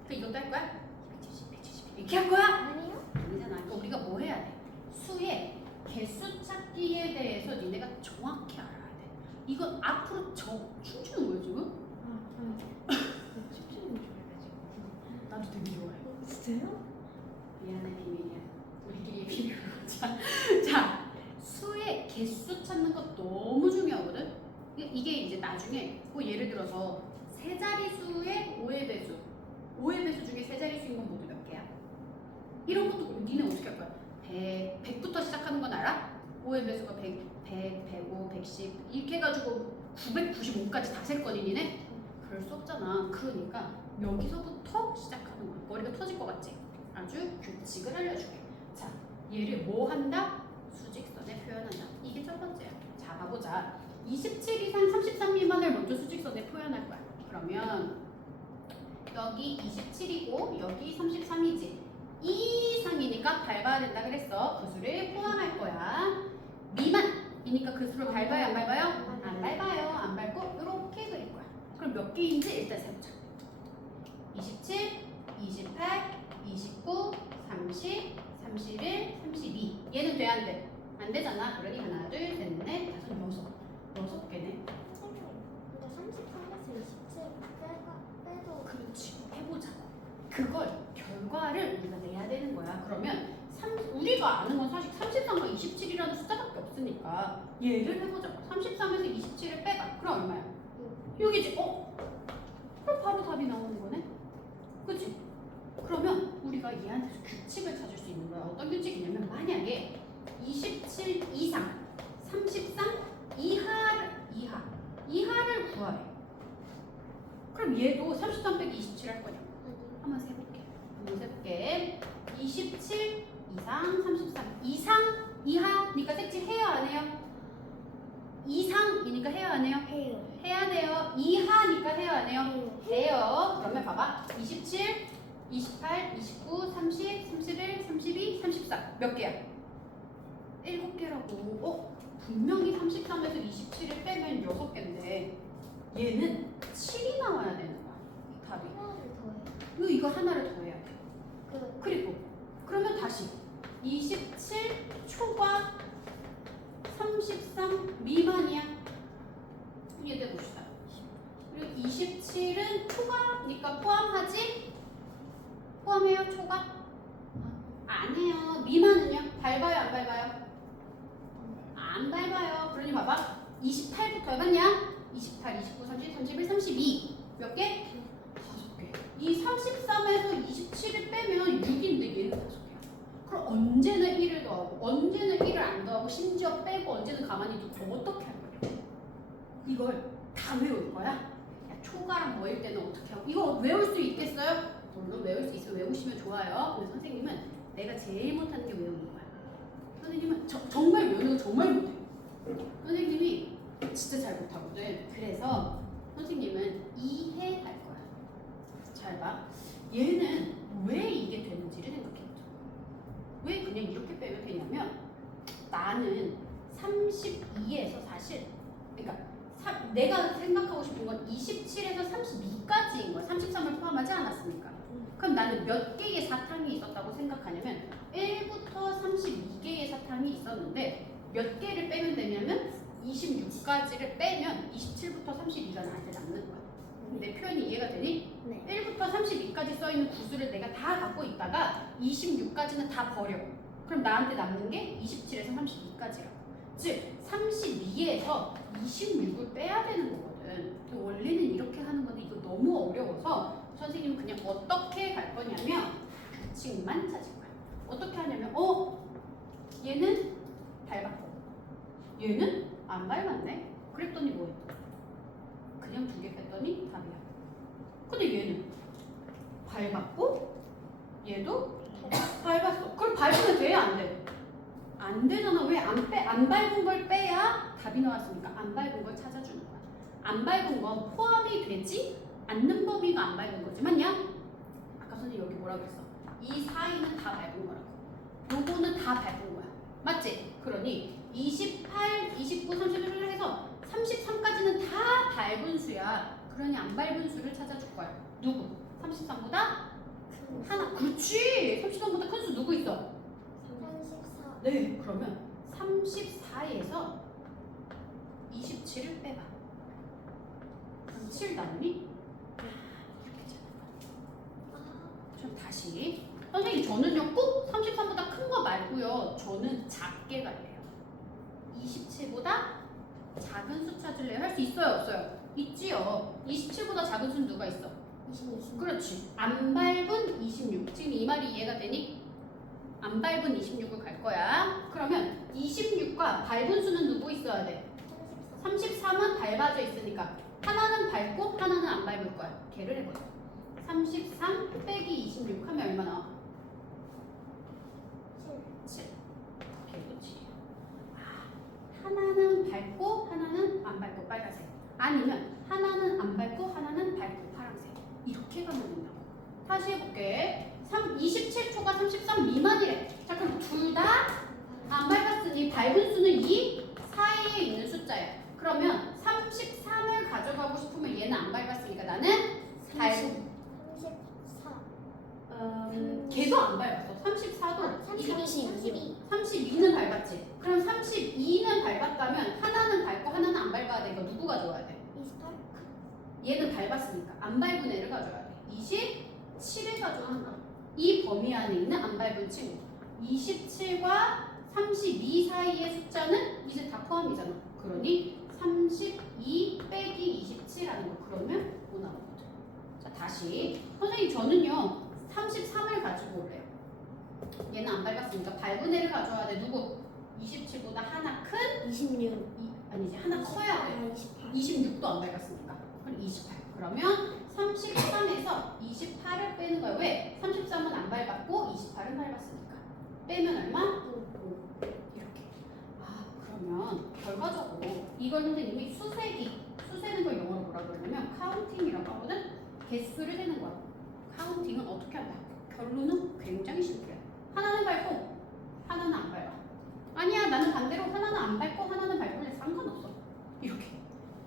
그 이것도 할 거야? 270, 170 이렇게 할 거야? 아니요? 아니잖아. 그러니까 우리가 뭐 해야 돼? 수의 개수 찾기에 대해서 니네가 정확히 알아야 돼. 이건 앞으로 춤추는 거야 지금? 춤추는 거 좋아해가지고. 나도 되게 좋아해. 진짜요? 미안해 비밀이야. 우리끼리 비밀로 자, 수의 개수 찾는 거 너무 중요하거든. 이게 이제 나중에 뭐 예를 들어서 세 자리수의 5의 배수, 5의 배수 중에 세 자리수인 건 모두 몇 개야? 이런 것도 니네 어떻게 할 거야? 100부터 시작하는 건 알아? 5의 배수가 100, 105, 110 이렇게 해가지고 995까지 다 셀 거니 니네? 그럴 수 없잖아. 그러니까 여기서부터 시작하는 거야. 머리가 터질 것 같지? 아주 규칙을 알려줄게. 자, 얘를 뭐 한다? 수직선에 표현한다. 이게 첫 번째야. 자, 가보자. 27 이상 33 미만을 먼저 수직선에 표현할 거야. 그러면 여기 27이고 여기 33이지. 이 이상이니까 밟아야 된다 그랬어. 그 수를 포함할 거야. 미만이니까 그 수를 밟아요, 안 밟아요? 안 밟아요. 안 밟고 이렇게 그릴 거야. 그럼 몇 개인지 일단 세보자. 27, 28, 29, 30, 31, 32. 얘는 돼, 안 돼? 안 되잖아. 그러니 하나, 둘, 셋, 넷, 다섯, 여섯 개네. 선생님, 근데 33에서 27 빼도 그렇지. 해보자. 그걸 결과를 우리가 내야 되는 거야. 그러면 우리가 아는 건 사실 33과 27이라는 숫자밖에 없으니까 얘를 해보자. 33에서 27을 빼봐. 그럼 얼마야? 6이지. 그럼 바로 답이 나오는 거네. 그치? 그러면 우리가 얘한테서 규칙을 찾을 수 있는 거야. 어떤 규칙이냐면 만약에 27 이상 33 이하를 구하래. 그럼 얘도 33 빼기 27 할 거냐? 한번 세볼게. 27 이상 33 이하니까 색칠해요 안 해요? 이상이니까 해요 안 해요? 해요. 해야 돼요. 이하니까 해요 안 해요? 해요. 해요. 그러면 봐봐. 27, 28, 29, 30, 31, 32, 34. 몇 개야? 7개라고. 분명히 33에서 27을 빼면 6개인데 얘는 7이 나와야 되는 거야. 답이. 하나를 더해요. 이거 하나를 더해야 돼. 그 그리고 그러면 다시 27 초과 33 미만이야. 얘들 봅시다. 그리고 27은 초과니까 포함하지? 포함해요 초과? 안 해요. 미만은요? 밟아요 안 밟아요? 안 밟아요. 그러니 봐봐. 28부터 해봤냐? 28, 29, 30, 31, 32. 몇 개? 5개. 이 33에서 27을 빼면 6인데 얘는 5개야. 그럼 언제는 1을 더하고 언제는 1을 안 더하고 심지어 빼고 언제는 가만히 두고 어떻게 할 거냐? 이걸 다 외울 거야? 야, 초과랑 뭐일 때는 어떻게 하고 이거 외울 수 있겠어요? 물론 외울 수 있어요. 외우시면 좋아요. 근데 선생님은 내가 제일 못하는 게 외우는 거야. 선생님은 정말 외우는 거 정말 못해. 선생님이 진짜 잘 못하거든. 그래서 선생님은 이해할 거야. 잘 봐. 얘는 왜 이게 되는지를 생각해보자. 왜 그냥 이렇게 빼면 되냐면 나는 32에서 사실 그러니까 내가 생각하고 싶은 건 27에서 32까지인 거야. 33을 포함하지 않았으니까. 그럼 나는 몇 개의 사탕이 있었다고 생각하냐면 1부터 32개의 사탕이 있었는데 몇 개를 빼면 되냐면 26까지를 빼면 27부터 32가 나한테 남는 거야. 내 표현이 이해가 되니? 네. 1부터 32까지 써있는 구수를 내가 다 갖고 있다가 26까지는 다 버려. 그럼 나한테 남는 게 27에서 32까지라고. 즉 32에서 26을 빼야 되는 거거든. 원래는 이렇게 하는 건데 이거 너무 어려워서 선생님은 그냥 어떻게 갈 거냐면 규칙만 찾을 거야. 어떻게 하냐면 얘는 밟았고 얘는 안 밟았네. 그랬더니 뭐해? 그냥 2개 뺐더니 답이야. 근데 얘는 밟았고 얘도 밟았어. 그럼 밟으면 돼? 안 돼? 안 되잖아. 왜 안 밟은 걸 빼야 답이 나왔으니까 안 밟은 걸 찾아주는 거야. 안 밟은 건 포함이 되지 않는 범위가 안 밟은 거지. 맞냐? 아까 선생님 여기 뭐라 그랬어? 이 사이는 다 밟은 거라고. 요거는 다 밟은 거야. 맞지? 그러니 28, 29, 31을 해서 33까지는 다 밟은 수야. 그러니 안 밟은 수를 찾아줄 거야. 누구? 33보다 하나. 그렇지. 33보다 큰 수 누구 있어? 34. 네. 그러면 34에서 27을 빼봐. 그럼 7 나누니? 이렇게 되는 거야. 좀 다시. 선생님 저는요 꼭 33보다 큰 거 말고요. 저는 작게 갈래요. 27보다 작은 수 찾을래요? 할 수 있어요? 없어요? 있지요. 27보다 작은 수는 누가 있어? 26. 그렇지. 안 밟은 26. 지금 이 말이 이해가 되니? 안 밟은 26을 갈 거야. 그러면 26과 밟은 수는 누구 있어야 돼? 33은 밟아져 있으니까 하나는 밟고 하나는 안 밟을 거야. 걔를 해보자. 33 빼기 26 하면 얼마 나와? 7. 걔도지. 하나는 밟고 하나는 안 밟고 빨간색. 아니면 하나는 안 밟고 하나는 밟고 파란색. 이렇게 가면 된다고. 다시 해볼게. 27초가 33 미만이래. 자 그럼 둘 다 안 밟았으니 밟은 수는 이 사이에 있는 숫자야. 그러면 33을 가져가고 싶으면 얘는 안 밟았으니까 나는 밟고 34. 걔도 안 밟았어. 34도 32. 32는 밟았지. 그럼 32는 밟았다면 하나는 밟고 하나는 안 밟아야 돼. 이거 누구 가져와야 돼? 28. 얘는 밟았으니까 안 밟은 애를 가져와야 돼. 27을 가져가는 거야. 이 범위 안에 있는 안 밟은 친구. 27과 32 사이의 숫자는 이제 다 포함이잖아. 그러니 32 빼기 27하는 거. 그러면 뭐 나오는 거죠? 자 다시. 선생님 저는요 33을 가지고 올래요. 얘는 안 밟았으니까 밟은 애를 가져와야 돼. 누구? 27보다 하나 큰 26. 아니지 하나 커야 돼. 28. 26도 안 밟았으니까. 그럼 28. 그러면 33에서 28을 빼는 거야. 왜? 33은 안 밟았고 28은 밟았으니까. 빼면 얼마? 5. 이렇게. 그러면 결과적으로 이걸 선생님이 수세는 걸 영어로 뭐라 그러냐면 카운팅이라고 하거든. 개수를 세는 거야. 카운팅은 어떻게 한다? 결론은 굉장히 심플해. 하나는 밟고 하나는 안 밟아. 아니야 나는 반대로 하나는 안 밟고 하나는 밟을래. 상관없어. 이렇게.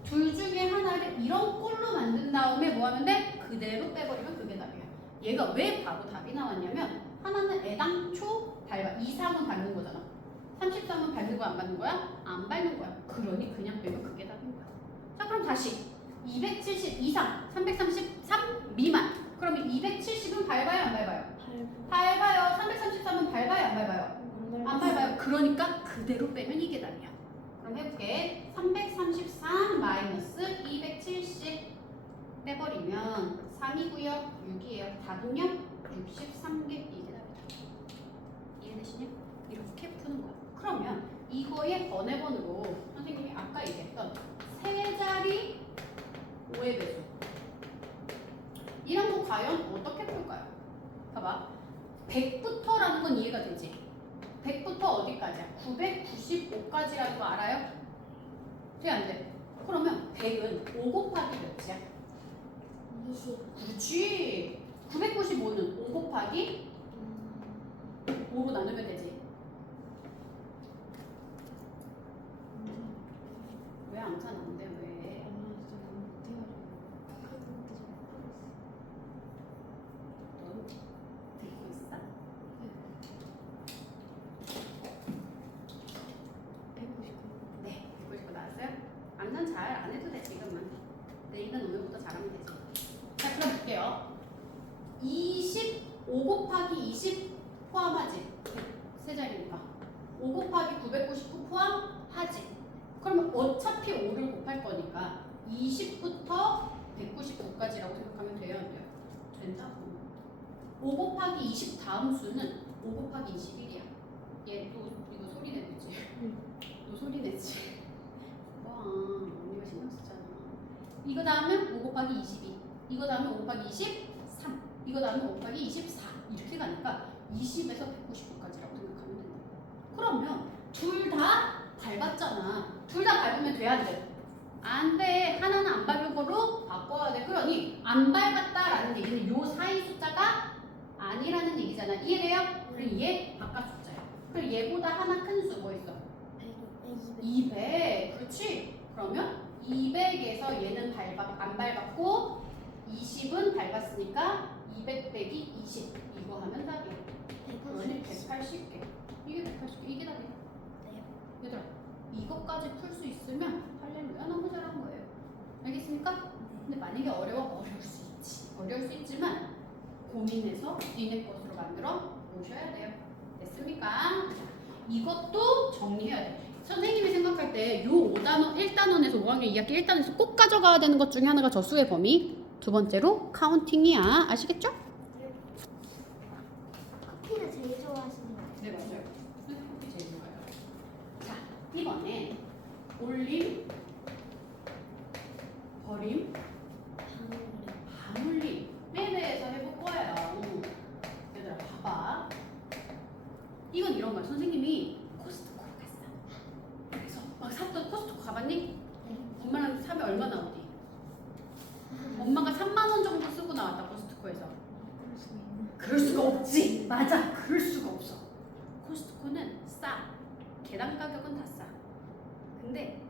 둘 중에 하나를 이런 꼴로 만든 다음에 뭐 하면 돼? 그대로 빼버리면 그게 답이야. 얘가 왜 바로 답이 나왔냐면 하나는 애당초 밟아. 2, 3은 밟는 거잖아. 33은 밟는 거야 안 밟는 거야? 안 밟는 거야. 그러니 그냥 빼면 그게 답인 거야. 자 그럼 다시 270 이상 333 미만. 그러면 270은 밟아요 안 밟아요? 밟아요. 333은 밟아요 안 밟아요? 안 밟아요. 그러니까 그대로 빼면 이게 답이야. 그럼 해볼게. 333 마이너스 270 빼버리면 3이고요. 6이에요. 답은요? 63개. 이게 답이다. 이해되시냐? 이렇게 푸는 거야. 그러면 이거의 번외번으로 선생님이 아까 얘기했던 세 자리 5의 배수. 이런 거 과연 어떻게 풀까요? 봐봐. 100부터라는 건 이해가 되지? 100부터 어디까지야? 995까지라는 거 알아요? 돼, 안 돼? 그러면 100은 5 곱하기 몇이야? 20. 그렇지. 995는 5 곱하기 5로 나누면 되지. 왜 암산 안 돼? 왜? 넌 듣고 있어? 네, 199 나왔어요? 암산 잘 안 해도 돼, 지금은. 내일은 오늘부터 잘하면 되지. 자, 그럼 볼게요. 25 곱하기 20 포함하지? 세 자리니까. 5 곱하기 999 포함하지? 그러면 어차피 5를 곱할 거니까 20부터 199까지라고 생각하면 돼요, 안 돼요? 된다고. 5 곱하기 20 다음 수는 5 곱하기 21이야. 얘 또 이거 소리 내지? 너 소리 내지? 와. 신경 쓰잖아. 이거 다음에 5 곱하기 22. 이거 다음에 5 곱하기 23. 이거 다음에 5 곱하기 24. 이렇게 가니까 20에서 199까지라고 생각하면 된다. 그러면 둘 다 밟았잖아. 둘 다 밟으면 돼야 안 돼? 안 돼. 하나는 안 밟은 거로 바꿔야 돼. 그러니 안 밟았다라는 얘기는 요 사이 숫자가 아니라는 얘기잖아. 이해돼요? 그럼 얘 바깥 숫자야. 그리고 얘보다 하나 큰 수 뭐 있어? 200. 그렇지? 그러면 200에서 얘는 안 밟았고 20은 밟았으니까 200 빼기 20 이거 하면 답이야. 그러니 180개. 이게 180개. 이게 답이야. 얘들아 이것까지 풀 수 있으면 할렐루야 너무 잘한 거예요. 알겠습니까? 근데 만약에 어려울 수 있지. 어려울 수 있지만 고민해서 니네 것으로 만들어 오셔야 돼요. 됐습니까? 자, 이것도 정리해야 돼. 선생님이 생각할 때 요 5단원, 1단원에서 5학년 2학기 1단원에서 꼭 가져가야 되는 것 중에 하나가 저수의 범위. 두 번째로 카운팅이야. 아시겠죠? 커피를 제일 좋아하시는 거. 네 맞아요. 커피 제일 좋아요. 자 이번에 올림, 버림, 반올림에 대해서 해볼 거예요. 얘들아 봐봐. 이건 이런 거야. 선생님이 코스트코를 갔어. 그래서 막 샀던 코스트코 가봤니? 엄마랑 사면 얼마 나오니? 엄마가 3만 원 정도 쓰고 나왔다 코스트코에서. 그럴 수가 없지. 맞아. 그럴 수가 없어. 코스트코는 싸. 계단 가격은 다 싸. 근데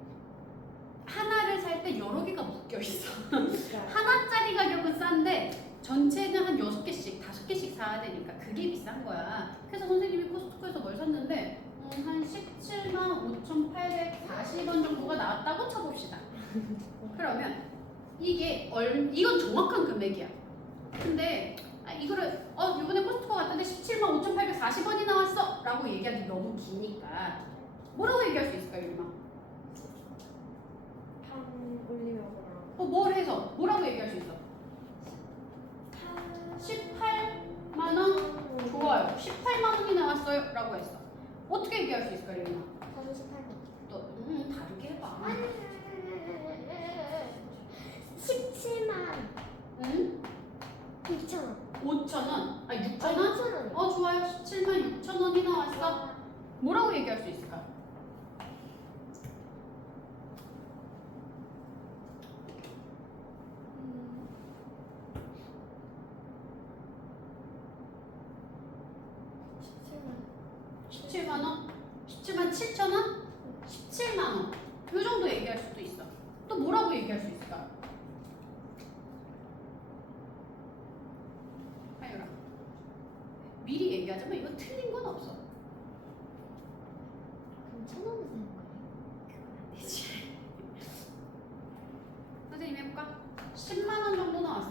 하나를 살 때 여러 개가 묶여 있어. 하나짜리 가격은 싼데 전체는 한 6개씩, 5개씩 사야 되니까 그게 비싼 거야. 그래서 선생님이 코스트코에서 뭘 샀는데 한 17만 5,840원 정도가 나왔다고 쳐봅시다. 그러면 이건 정확한 금액이야. 근데 이거를 이번에 코스트코 갔는데 17만 5,840원이 나왔어 라고 얘기하기 너무 기니까 뭐라고 얘기할 수 있을까요, 유마? 판 올리면 뭘 해서 뭐라고 얘기할 수 있어? 18만 원? 좋아요. 18만 원이 나왔어요 라고 했어. 어떻게 얘기할 수 있을까요, 유마? 38번. 또 다르게 해봐. 17만 응? 6천 5,000원? 6,000원? 6천 원. 좋아요. 17만 6천 원이 나왔어. 뭐라고 얘기할 수 있을까? 칠 17만 원? 17만 7천 원? 17만 원. 이 정도 얘기할 수도 있어. 또 뭐라고 얘기할 수 있을까? 하율아. 미리 얘기하자면 이거 틀린 건 없어. 그럼 1,000원을 사는 거예요? 안 되지. 선생님 해볼까? 10만 원 정도 나왔어.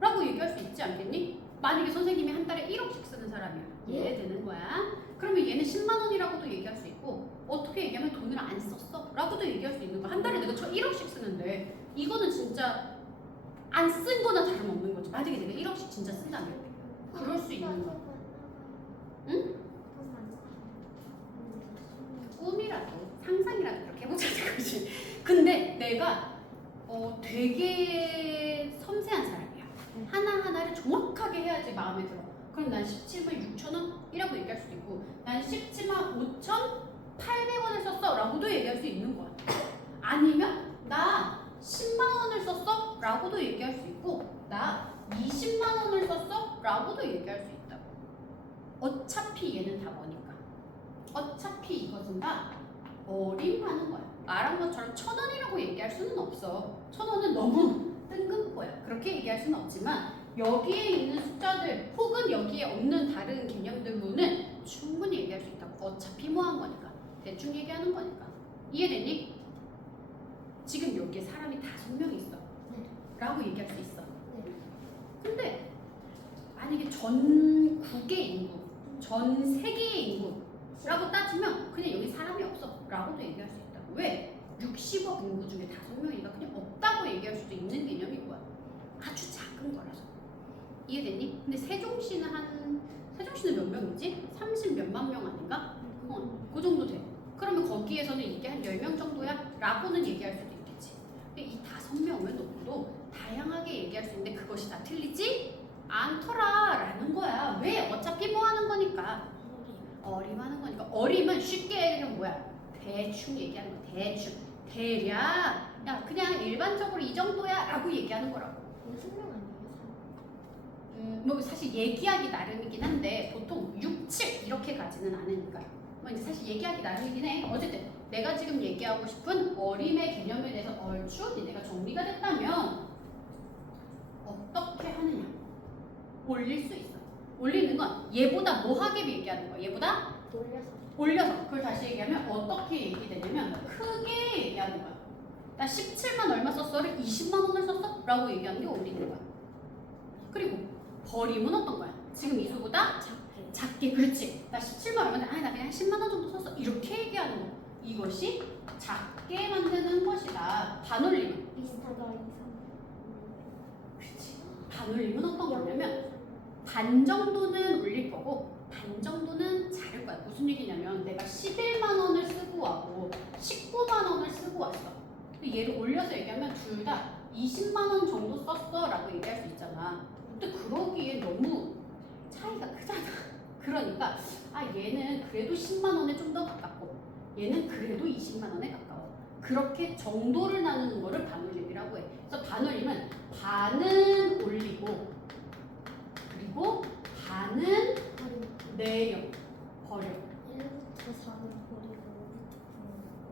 라고 얘기할 수 있지 않겠니? 만약에 선생님이 한 달에 1억씩 쓰는 사람이야. 이해되는 거야? 그러면 얘는 10만 원이라고도 얘기할 수 있고 어떻게 얘기하면 돈을 안 썼어? 라고도 얘기할 수 있는 거야. 한 달에 내가 1억씩 쓰는데 이거는 진짜 안 쓴 거나 다름없는 거지. 만약에 내가 1억씩 진짜 쓴다면 그럴 수 있는 거야. 응? 꿈이라도 상상이라도 그렇게 해보자는 거지. 근데 내가 되게 섬세한 사람이야. 하나하나를 정확하게 해야지 마음에 들어. 그럼 난 17만 6천 원이라고 얘기할 수도 있고 난 17만 5,800원을 썼어 라고도 얘기할 수 있는 거야. 아니면 나 10만 원을 썼어 라고도 얘기할 수 있고 나 20만 원을 썼어 라고도 얘기할 수 있다고. 어차피 얘는 다 뭐니까. 어차피 이것은 다 어림하는 거야. 말한 것처럼 1,000원이라고 얘기할 수는 없어. 1,000원은 너무 뜬금포야. 그렇게 얘기할 수는 없지만 여기에 있는 숫자들 혹은 여기에 없는 다른 개념들로는 충분히 얘기할 수 있다고. 어차피 뭐 한 거니까. 대충 얘기하는 거니까. 이해되니? 지금 여기에 사람이 5명 있어. 네. 라고 얘기할 수 있어. 네. 근데 만약에 전국의 인구, 전 세계의 인구라고 따지면 그냥 여기 사람이 없어 라고도 얘기할 수 있다고. 왜? 60억 인구 중에 5명이니까 그냥 없다고 얘기할 수도 있는 개념인 거야. 아주 작은 거라서. 이해됐니? 근데 세종시는 몇 명이지? 30 몇만 명 아닌가? 그 정도 돼. 그러면 거기에서는 이게 한 10명 정도야? 라고는 얘기할 수도 있겠지. 근데 이 5명을 놓고도 다양하게 얘기할 수 있는데 그것이 다 틀리지 않더라 라는 거야. 왜? 어차피 뭐 하는 거니까. 어림하는 거니까. 어림은 쉽게 얘기하면 뭐야? 대충 얘기하는 거. 대충. 대략. 야 그냥 일반적으로 이 정도야 라고 얘기하는 거라고. 이거 설명 아니에요? 뭐 사실 얘기하기 나름이긴 한데 보통 6, 7 이렇게 가지는 않으니까 뭐 이제 사실 얘기하기 나름이긴 해. 어쨌든 내가 지금 얘기하고 싶은 어림의 개념에 대해서 얼추 내가 정리가 됐다면 어떻게 하느냐 올릴 수 있어. 올리는 건 얘보다 뭐하게 얘기하는 거야. 얘보다 올려서 그걸 다시 얘기하면 어떻게 얘기되냐면 크게 얘기하는 거야. 나 17만 얼마 썼어를 20만 원을 썼어? 라고 얘기하는 게 올리는 거야. 그리고 버림은 어떤 거야? 지금 이수보다 작게. 그렇지. 나 17만 얼마인데 나 그냥 10만 원 정도 썼어. 이렇게 얘기하는 거. 이것이 작게 만드는 것이다. 반올림은 비슷하다 이상. 그렇지. 반올림은 어떤 거냐면 반 정도는 올릴 거고 반 정도는 자를 거야. 무슨 얘기냐면 내가 11만 원을 쓰고 왔고 19만 원을 쓰고 왔어. 근데 얘를 올려서 얘기하면 둘 다 20만 원 정도 썼어 라고 얘기할 수 있잖아. 근데 그러기에 너무 차이가 크잖아. 그러니까 얘는 그래도 10만 원에 좀 더 가깝고 얘는 그래도 20만 원에 가까워. 그렇게 정도를 나누는 거를 반올림이라고 해. 그래서 반올림은 반은 올리고 그리고 반은 내려 버려. 1부터 4는 버리고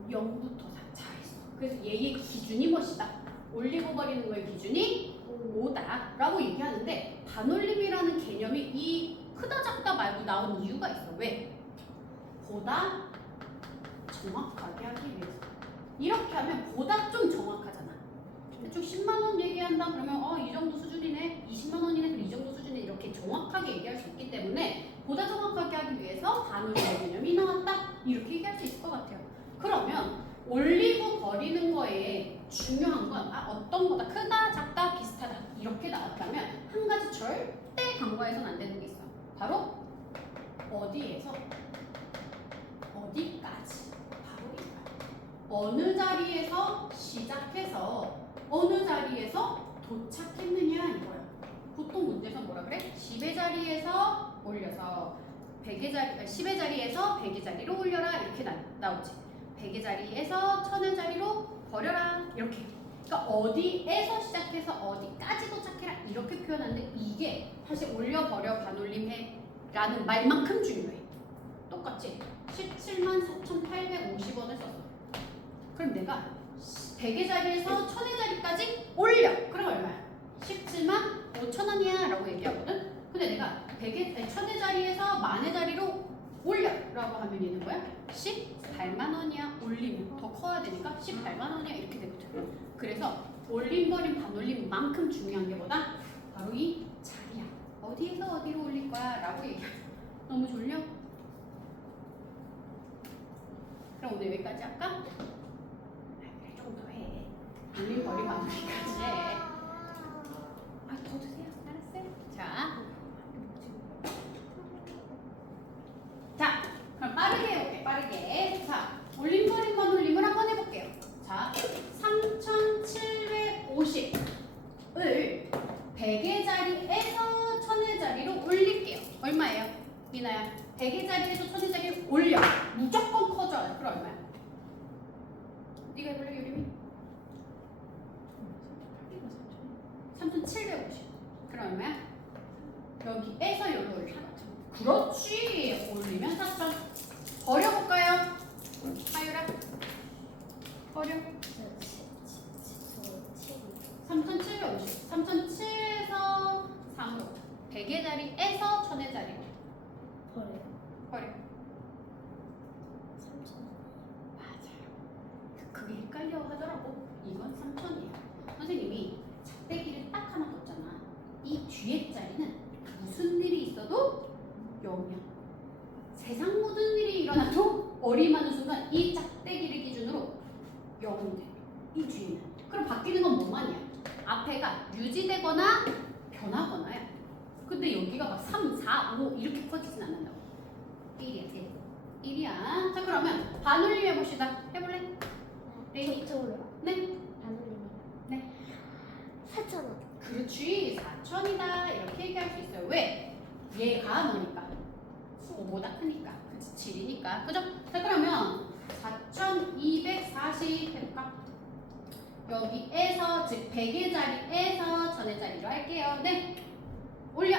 0부터 4. 잘했어. 그래서 얘의 기준이 무엇이다? 올리고 버리는 거의 기준이 5다 라고 얘기하는데 반올림이라는 개념이 이 크다 작다 말고 나온 이유가 있어. 왜? 보다 정확하게 하기 위해서. 이렇게 하면 보다 좀 정확하잖아. 대충 10만 원 얘기한다 그러면 이 정도 수준이네. 20만 원이네. 그럼 이 정도 수준이네. 이렇게 정확하게 얘기할 수 있기 때문에 보다 정확하게 하기 위해서 반올림의 개념이 나왔다. 이렇게 얘기할 수 있을 것 같아요. 그러면 올리고 버리는 거에 중요한 건 어떤 거다 크다 작다 비슷하다 이렇게 나왔다면 한 가지 절대 간과해서는 안 되는 게 있어. 바로 어디에서 어디까지. 바로 이거야. 어느 자리에서 시작해서 어느 자리에서 도착했느냐 이거야. 보통 문제에서 뭐라 그래? 10의 자리에서 올려서 10의 자리에서 100의 자리로 올려라 이렇게 나오지. 100의 자리에서 1000의 자리로 버려라 이렇게. 그러니까 어디에서 시작해서 어디까지 도착해라 이렇게 표현하는데 이게 사실 올려 버려 반올림 해 라는 말만큼 중요해. 똑같이 17만 4,850원을 썼어. 그럼 내가 100의 자리에서 1000의 자리까지 올려. 그럼 얼마야? 17만 5천원이야 라고 얘기하거든. 근데 내가 1000의 자리에서 만의 자리로 올려 라고 하면 얘는 뭐야? 18만 원이야. 올리면 더 커야 되니까 18만 원이야 이렇게 되거든. 그래서 올림 버림 반올림만큼 중요한 게 뭐다? 바로 이 자리야. 어디에서 어디로 올릴 거야 라고 얘기하죠. 너무 졸려? 그럼 오늘 여기까지 할까? 그래 좀 더 해. 올림 버림 반올림까지 해. 더 드세요. 알았어요. 자, 그럼 빠르게 해볼게. 빠르게. 자, 올림 버림 반올림을 한번 해볼게요. 자, 3,750을 100의 자리에서 1000의 자리로 올릴게요. 얼마예요? 미나야, 100의 자리에서 1000의 자리로 올려. 무조건 커져요. 그럼 얼마야? 네가 해볼래, 유림이? 3,750. 그럼 얼마야? 여기에서 여기로 올려. 그렇지. 올리면 4,000. 버려볼까요? 하유라. 버려. 3,750. 3,007에서 3으로. 100의 자리에서 1000의 자리로. 버려. 3,000원. 맞아요. 그게 헷갈려 하더라고. 이건 3,000이야. 선생님이 작대기를 딱 하나 뒀잖아. 이 뒤에 자리는 무슨 일이 있어도 0이야. 세상 모든 일이 일어나도 어림하는 순간 이 짝대기를 기준으로 0이 돼. 이 뒤에는. 그럼 바뀌는 건 뭐만이야? 앞에가 유지되거나 변하거나야. 근데 여기가 막 3, 4, 5 이렇게 커지진 않는다고. 1이야, 1. 1이야. 자 그러면 반올림 해봅시다. 해볼래? 레인이. 저걸로요? 네. 안 올리네요. 네. 4,000원. 그렇지. 4천이다. 이렇게 얘기할 수 있어요. 왜? 얘가 뭐니까? 5보다 크니까. 그치? 7이니까. 그죠? 자 그러면 4,240 해볼까? 여기에서 즉 100의 자리에서 1000의 자리로 할게요. 네. 올려.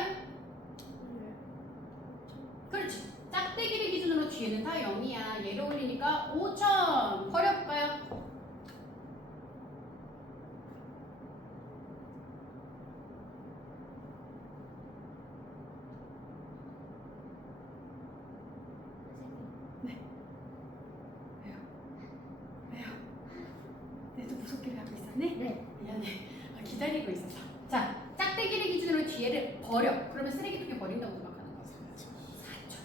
그렇지. 짝대기를 기준으로 뒤에는 다 0이야. 얘를 올리니까 5,000. 버려볼까요? 왜요? 내도 무섭게 하고 있었네? 네. 미안해. 기다리고 있었어. 자, 짝대기를 기준으로 뒤에를 버려. 그러면 쓰레기통에 버린다고 생각하는 거야.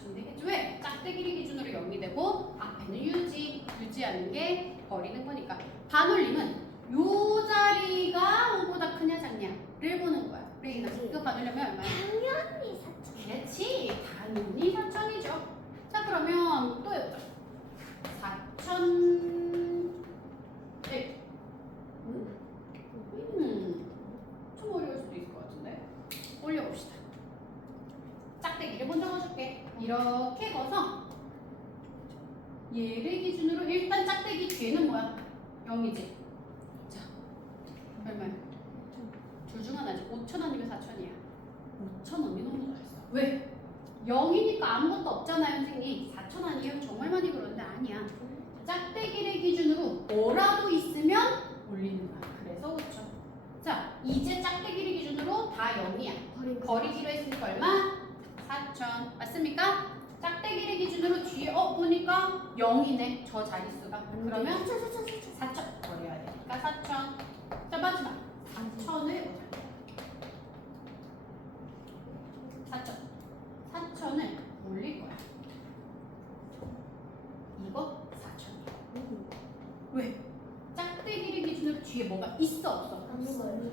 4,000이 되겠지. 왜? 짝대기를 기준으로 0이 되고 앞에는 유지하는 게 버리는 거니까. 반올림은 요 자리가 5보다 크냐 작냐를 보는 거야. 레이나, 이거 받으려면 얼마야? 당연히 4,000원. 그렇지. 당연히 4,000이죠. 자, 그러면 또 해보자. 4,000. 좀 어려울 수도 있을 것 같은데. 올려봅시다. 짝대기를 먼저 넣어줄게. 이렇게 넣어서 얘를 기준으로 일단 짝대기 뒤에는 뭐야? 0이지. 자, 얼마야? 둘 중 하나지. 5,000원이면 4,000이야. 5,000원이 너무 잘했어. 왜? 0이니까 아무것도 없잖아요, 선생님. 4,000원이에요. 정말 많이 그러는데 아니야. 짝대기를 기준으로 뭐라도 있으면 올리는 거야. 그래서 5,000. 자, 이제 짝대기를 기준으로 다 0이야. 버리기로 했으니까 얼마? 4,000. 맞습니까? 짝대기를 기준으로 뒤에 보니까 0이네. 저 자릿수가. 그러면 4,000 버려야 되니까 4,000. 자, 마지막 4,000을 해보자. 4,000을 올릴 거야. 이거 4,000이야. 왜? 짝대기를 기준으로 뒤에 뭐가 있어 없어?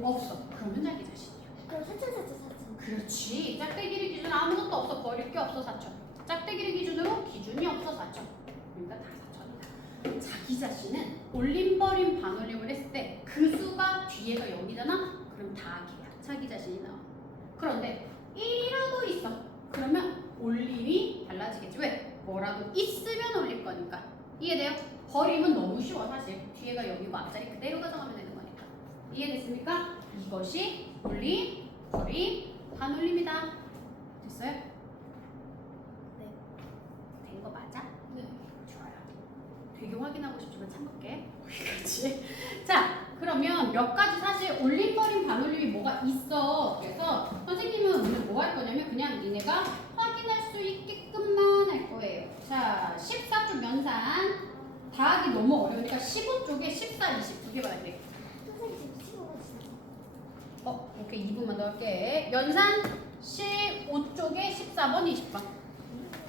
없어. 그러면 자기 자신이야. 그럼 4,000. 그렇지. 짝대기를 기준으로 아무것도 없어. 버릴 게 없어 4,000. 짝대기를 기준으로 기준이 없어 4,000. 그러니까 다 4,000이다. 자기 자신은 올림버림 반올림을 했을 때 그 수가 뒤에가 0이잖아? 그럼 다 걔야. 자기 자신이 나와. 그런데 1이라도 있어. 그러면 올림이 달라지겠지. 왜? 뭐라도 있으면 올릴 거니까. 이해돼요? 버림은 너무 쉬워 사실. 뒤에가 0이고 앞자리 그대로 가져가면 되는 거니까. 이해됐습니까? 이것이 올림, 버림, 반올림이다. 됐어요? 네. 된 거 맞아? 네. 좋아요. 되게 확인하고 싶지만 참을게. 그렇지. 자, 그러면 몇 가지 사실 올림버림, 반올림이 뭐가 있어. 그래서 선생님은 오늘 뭐 할 거냐면 그냥 니네가 확인할 수 있게끔만 할 거예요. 자, 14쪽 연산 더하기 너무 어려우니까 15쪽에 14, 20 두 개 봐야 돼. 선생님 지금 15분 지났어. 이렇게 2분만 넣을게. 연산 15쪽에 14번, 20번.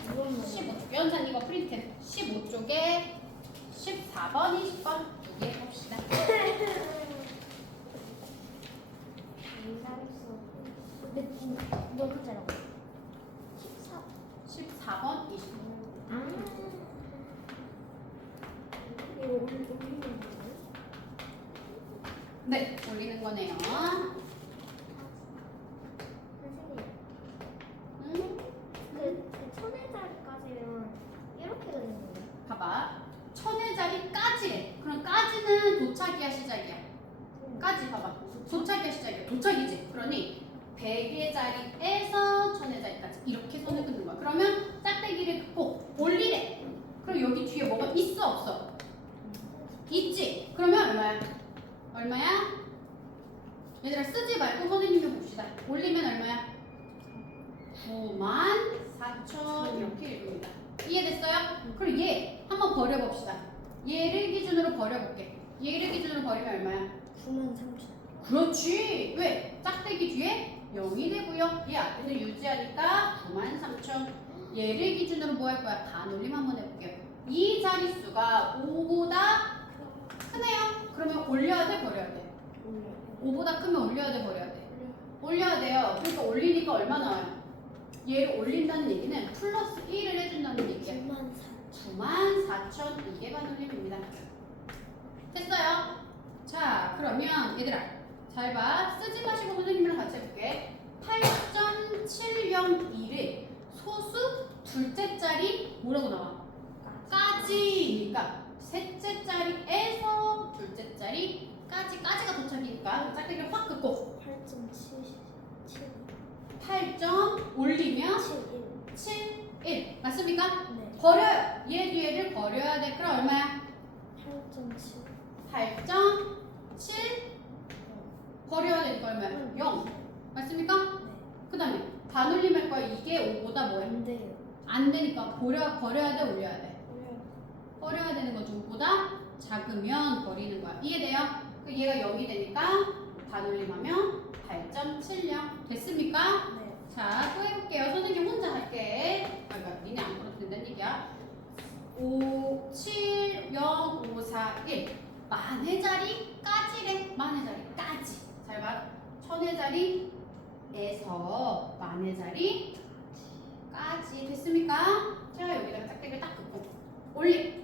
15쪽 연산 이거 프린트 15쪽에 14번, 20번 두 개 해봅시다. 근데 몇 글자라고? 14. 14번, 20번. 이거 올리는 거예요? 네, 올리는 거네요. 선생님, 그 1000의 자리까지는 이렇게 되는 거예요? 봐봐. 1000의 자리까지래. 그럼 까지는 도착이야, 시작이야? 까지 봐봐. 도착이야, 시작이야? 도착이지. 그러니 100의 자리에서 1000의 자리까지 이렇게 선을 긋는 거야. 그러면 짝대기를 긋고 올리래. 그럼 여기 뒤에 뭐가 있어, 없어? 있지? 그러면 얼마야? 얼마야? 얘들아 쓰지 말고 선생님이 봅시다. 올리면 얼마야? 94,000 이렇게 읽습니다. 이해됐어요? 그럼 얘 한번 버려봅시다. 얘를 기준으로 버려볼게. 얘를 기준으로 버리면 얼마야? 93,000. 그렇지. 왜? 짝대기 뒤에 0이 되고요. 얘 앞에는 유지하니까 93,000. 얘를 기준으로 뭐 할 거야? 반올림 한번 해볼게요. 이 자릿수가 5보다 크네요. 그러면 올려야 돼, 버려야 돼? 5보다 크면 올려야 돼, 버려야 돼? 올려야 돼요. 그러니까 올리니까 얼마 나와요? 얘를 올린다는 얘기는 플러스 1을 해준다는 얘기야. 94,000. 94,002개 반올림입니다. 됐어요? 자, 그러면 얘들아 잘 봐. 쓰지 마시고 선생님이랑 같이 해볼게. 8.702를 소수 둘째 자리 뭐라고 나와? 까지니까 셋째 자리에서 둘째 자리까지가 도착이니까 짝대기를 확 긋고 8.77 8점 올리면 71 7, 1 맞습니까? 네. 버려요. 얘 뒤에를 버려야 돼. 그럼 얼마야? 8.7 8.7 버려야 되니까 얼마야? 0 맞습니까? 네. 그 다음에 반올림 할 거야. 이게 5보다 뭐야? 안 돼요. 안 되니까 버려야 돼 올려야 돼? 왜요? 버려야 되는 거죠. 5보다 작으면 버리는 거야. 이해돼요? 그 얘가 0이 되니까 반올림하면 8.70 됐습니까? 네. 자, 또 해볼게요. 선생님 혼자 할게. 그러니까 니네 안 풀어도 된다는 얘기야. 5, 7, 0, 5, 4, 1 만의 자리까지래. 만의 자리까지. 잘 봐. 천의 자리에서 만의 자리까지 됐습니까? 자, 여기다가 짝대기를 딱 긋고 올림.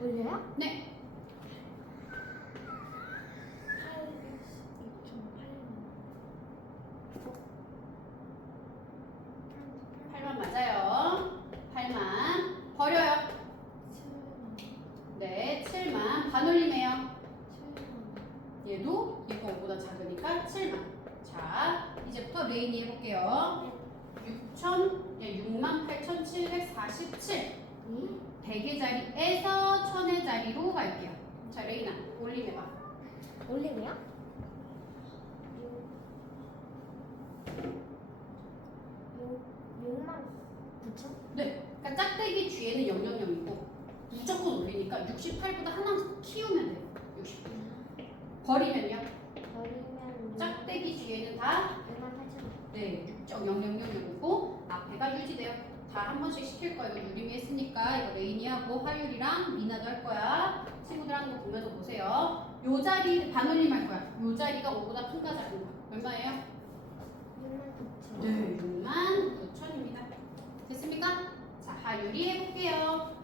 올려요? 네. 8만 맞아요. 8만 버려요. 네, 7만 반올림해요. 얘도 얘가 5보다 작으니까 7만. 자, 이제부터 레인이 해볼게요. 68,747. 100의 자리에서 1000의 자리로 갈게요. 자, 레인아, 올림해봐. 올리고요? 6만 9천? 네, 그러니까 짝대기 뒤에는 000이고 무조건 올리니까 68보다 하나 키우면 돼요. 68. 버리면요? 버리면 짝대기 뒤에는 다 6만 8천. 네, 6.0000이고 앞에가 유지돼요. 다 한 번씩 시킬 거예요. 이거 유림이 했으니까 이거 레인이하고 화율이랑 미나도 할 거야. 친구들 하는 거 보면서 보세요. 요 자리 반올림 할 거야. 요 자리가 5보다 큰가 작은가? 얼마예요? 6만 9천. 네, 69,000입니다. 됐습니까? 자, 하율이 해볼게요.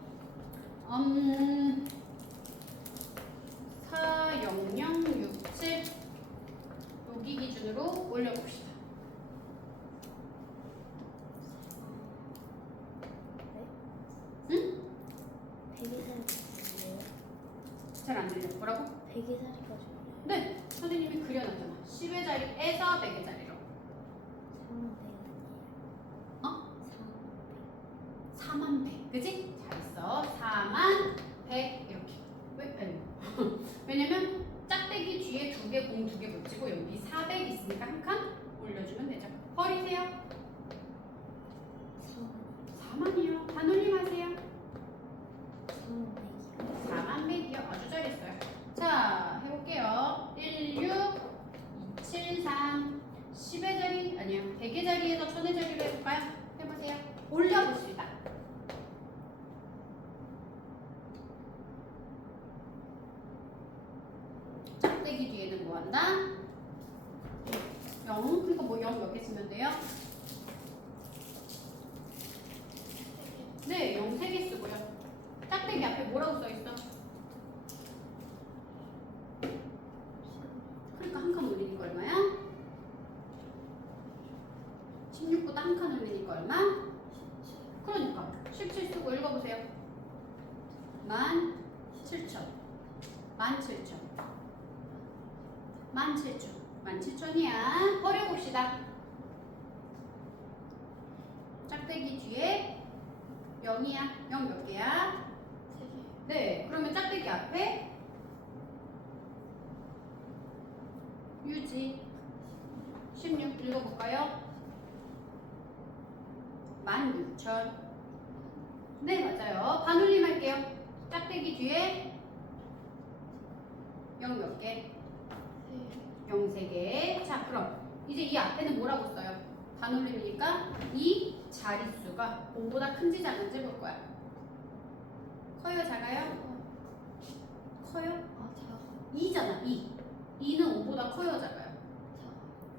40067 여기 기준으로 올려봅시다. 응? 100의 잘 안 들려. 뭐라고? 100의 자리까지 올려요. 네, 선생님이 그려놨잖아. 10의 자리에서 100의 자리로. 4만 100 아니에요? 어? 4만 100. 4만 100. 그지? 잘했어. 4만 100 이렇게. 왜? 아니. 왜냐면 짝대기 뒤에 두 개, 공 두 개 붙이고 여기 400 있으니까 한 칸 올려주면 되죠. 버리세요. 4만 4만이요. 반올림 하세요. 4만 100이요. 4만 100이요. 아주 잘했어요. 자, 해볼게요. 16, 273, 10의 자리, 아니요. 100의 자리에서 1000의 자리로 해볼까요? 해보세요. 올려봅시다. 짝대기 뒤에는 뭐 한다? 0. 그러니까 뭐 0 몇 개 쓰면 돼요? 네, 0 3개 쓰고요. 짝대기 앞에 뭐라고 써있어? 그러니까 한 칸 올리니까 얼마야? 16보다 한 칸 올리니까 얼마? 그러니까 17 쓰고 읽어보세요. 17,000 17,000 17,000이야. 버려봅시다. 짝대기 뒤에 0이야. 0 몇 개야? 3개. 네, 그러면 짝대기 앞에 유지 16 읽어볼까요? 16,000. 네, 맞아요. 반올림 할게요. 짝대기 뒤에 0 몇 개? 0 3개. 자, 그럼 이제 이 앞에는 뭐라고 써요? 반올림이니까 이 자릿수가 5보다 큰지 작은지 볼 거야. 커요, 작아요? 커요? 아, 작아. 2잖아, 2. 2는 5보다 커요, 작아요?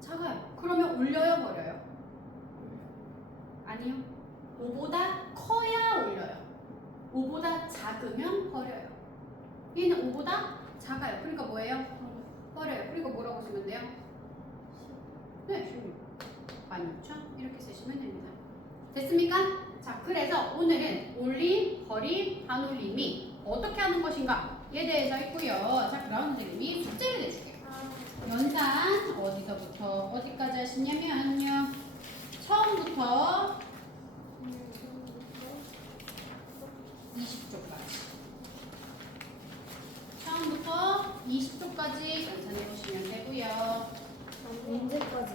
작아. 작아요. 그러면 올려요, 버려요? 아니요. 5보다 커야 올려요. 5보다 작으면 버려요. 얘는 5보다 작아요. 그러니까 뭐예요? 버려요. 그리고 뭐라고 쓰면 돼요? 네, 16. 16,000 이렇게 쓰시면 됩니다. 됐습니까? 자, 그래서 오늘은 올림, 버림, 반올림이 어떻게 하는 것인가에 대해서 했고요. 자, 그럼 선생님이 숙제를 내줄게요. 연산 어디서부터 어디까지 하시냐면요. 처음부터 20쪽까지. 처음부터 20쪽까지 연산해 보시면 되고요. 언제까지?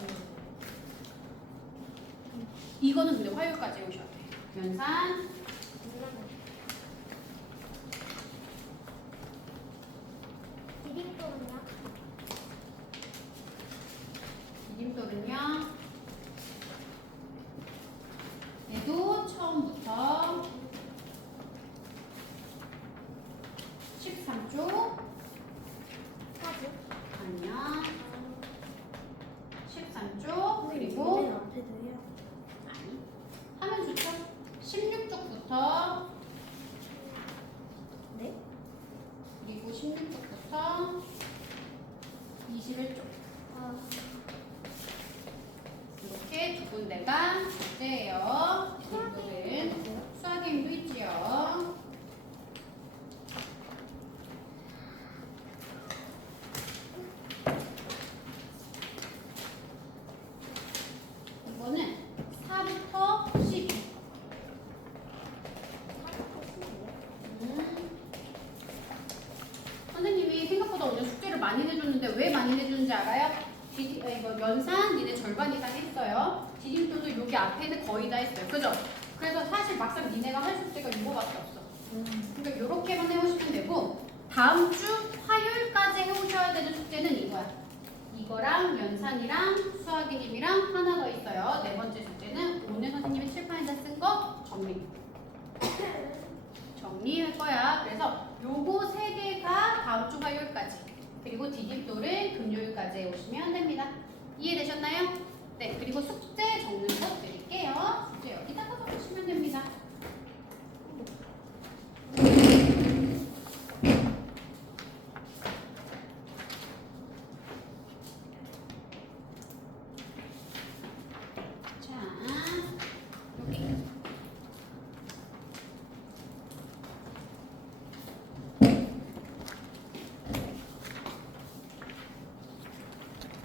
이거는 근데 화요일까지 해오셔야 돼요. 연산 디딤돌은요? 디딤돌은요. 얘도 처음부터 13쪽 사지? 아니야. 13쪽 그리고 맨 앞에도 해요? 아니 하면 좋죠. 16쪽부터 네? 그리고 16쪽부터 21쪽 아, 이렇게 두 군데가 숙제예요. 디딤돌은 수학임도 있지요. 이거는 4부터 12. 선생님이 생각보다 오늘 숙제를 많이 내줬는데 왜 많이 내줬는지 알아요? 이거 연산 니네 절반 이상 했어요. 디딤돌도 여기 앞에는 거의 다 했어요. 그죠? 그래서 사실 막상 니네가 할 숙제가 이거밖에 없어. 그러니까 이렇게만 해오시면 되고 다음 주 화요일까지 해오셔야 되는 숙제는 이거야. 이거랑 연산이랑 수학이님이랑 하나 더 있어요. 네 번째 숙제는 오늘 선생님이 칠판에다 쓴 거 정리할 거야. 그래서 요거 세 개가 다음 주 화요일까지 그리고 디딤돌을 금요일까지 해오시면 됩니다. 이해되셨나요? 네. 그리고 숙제 적는 것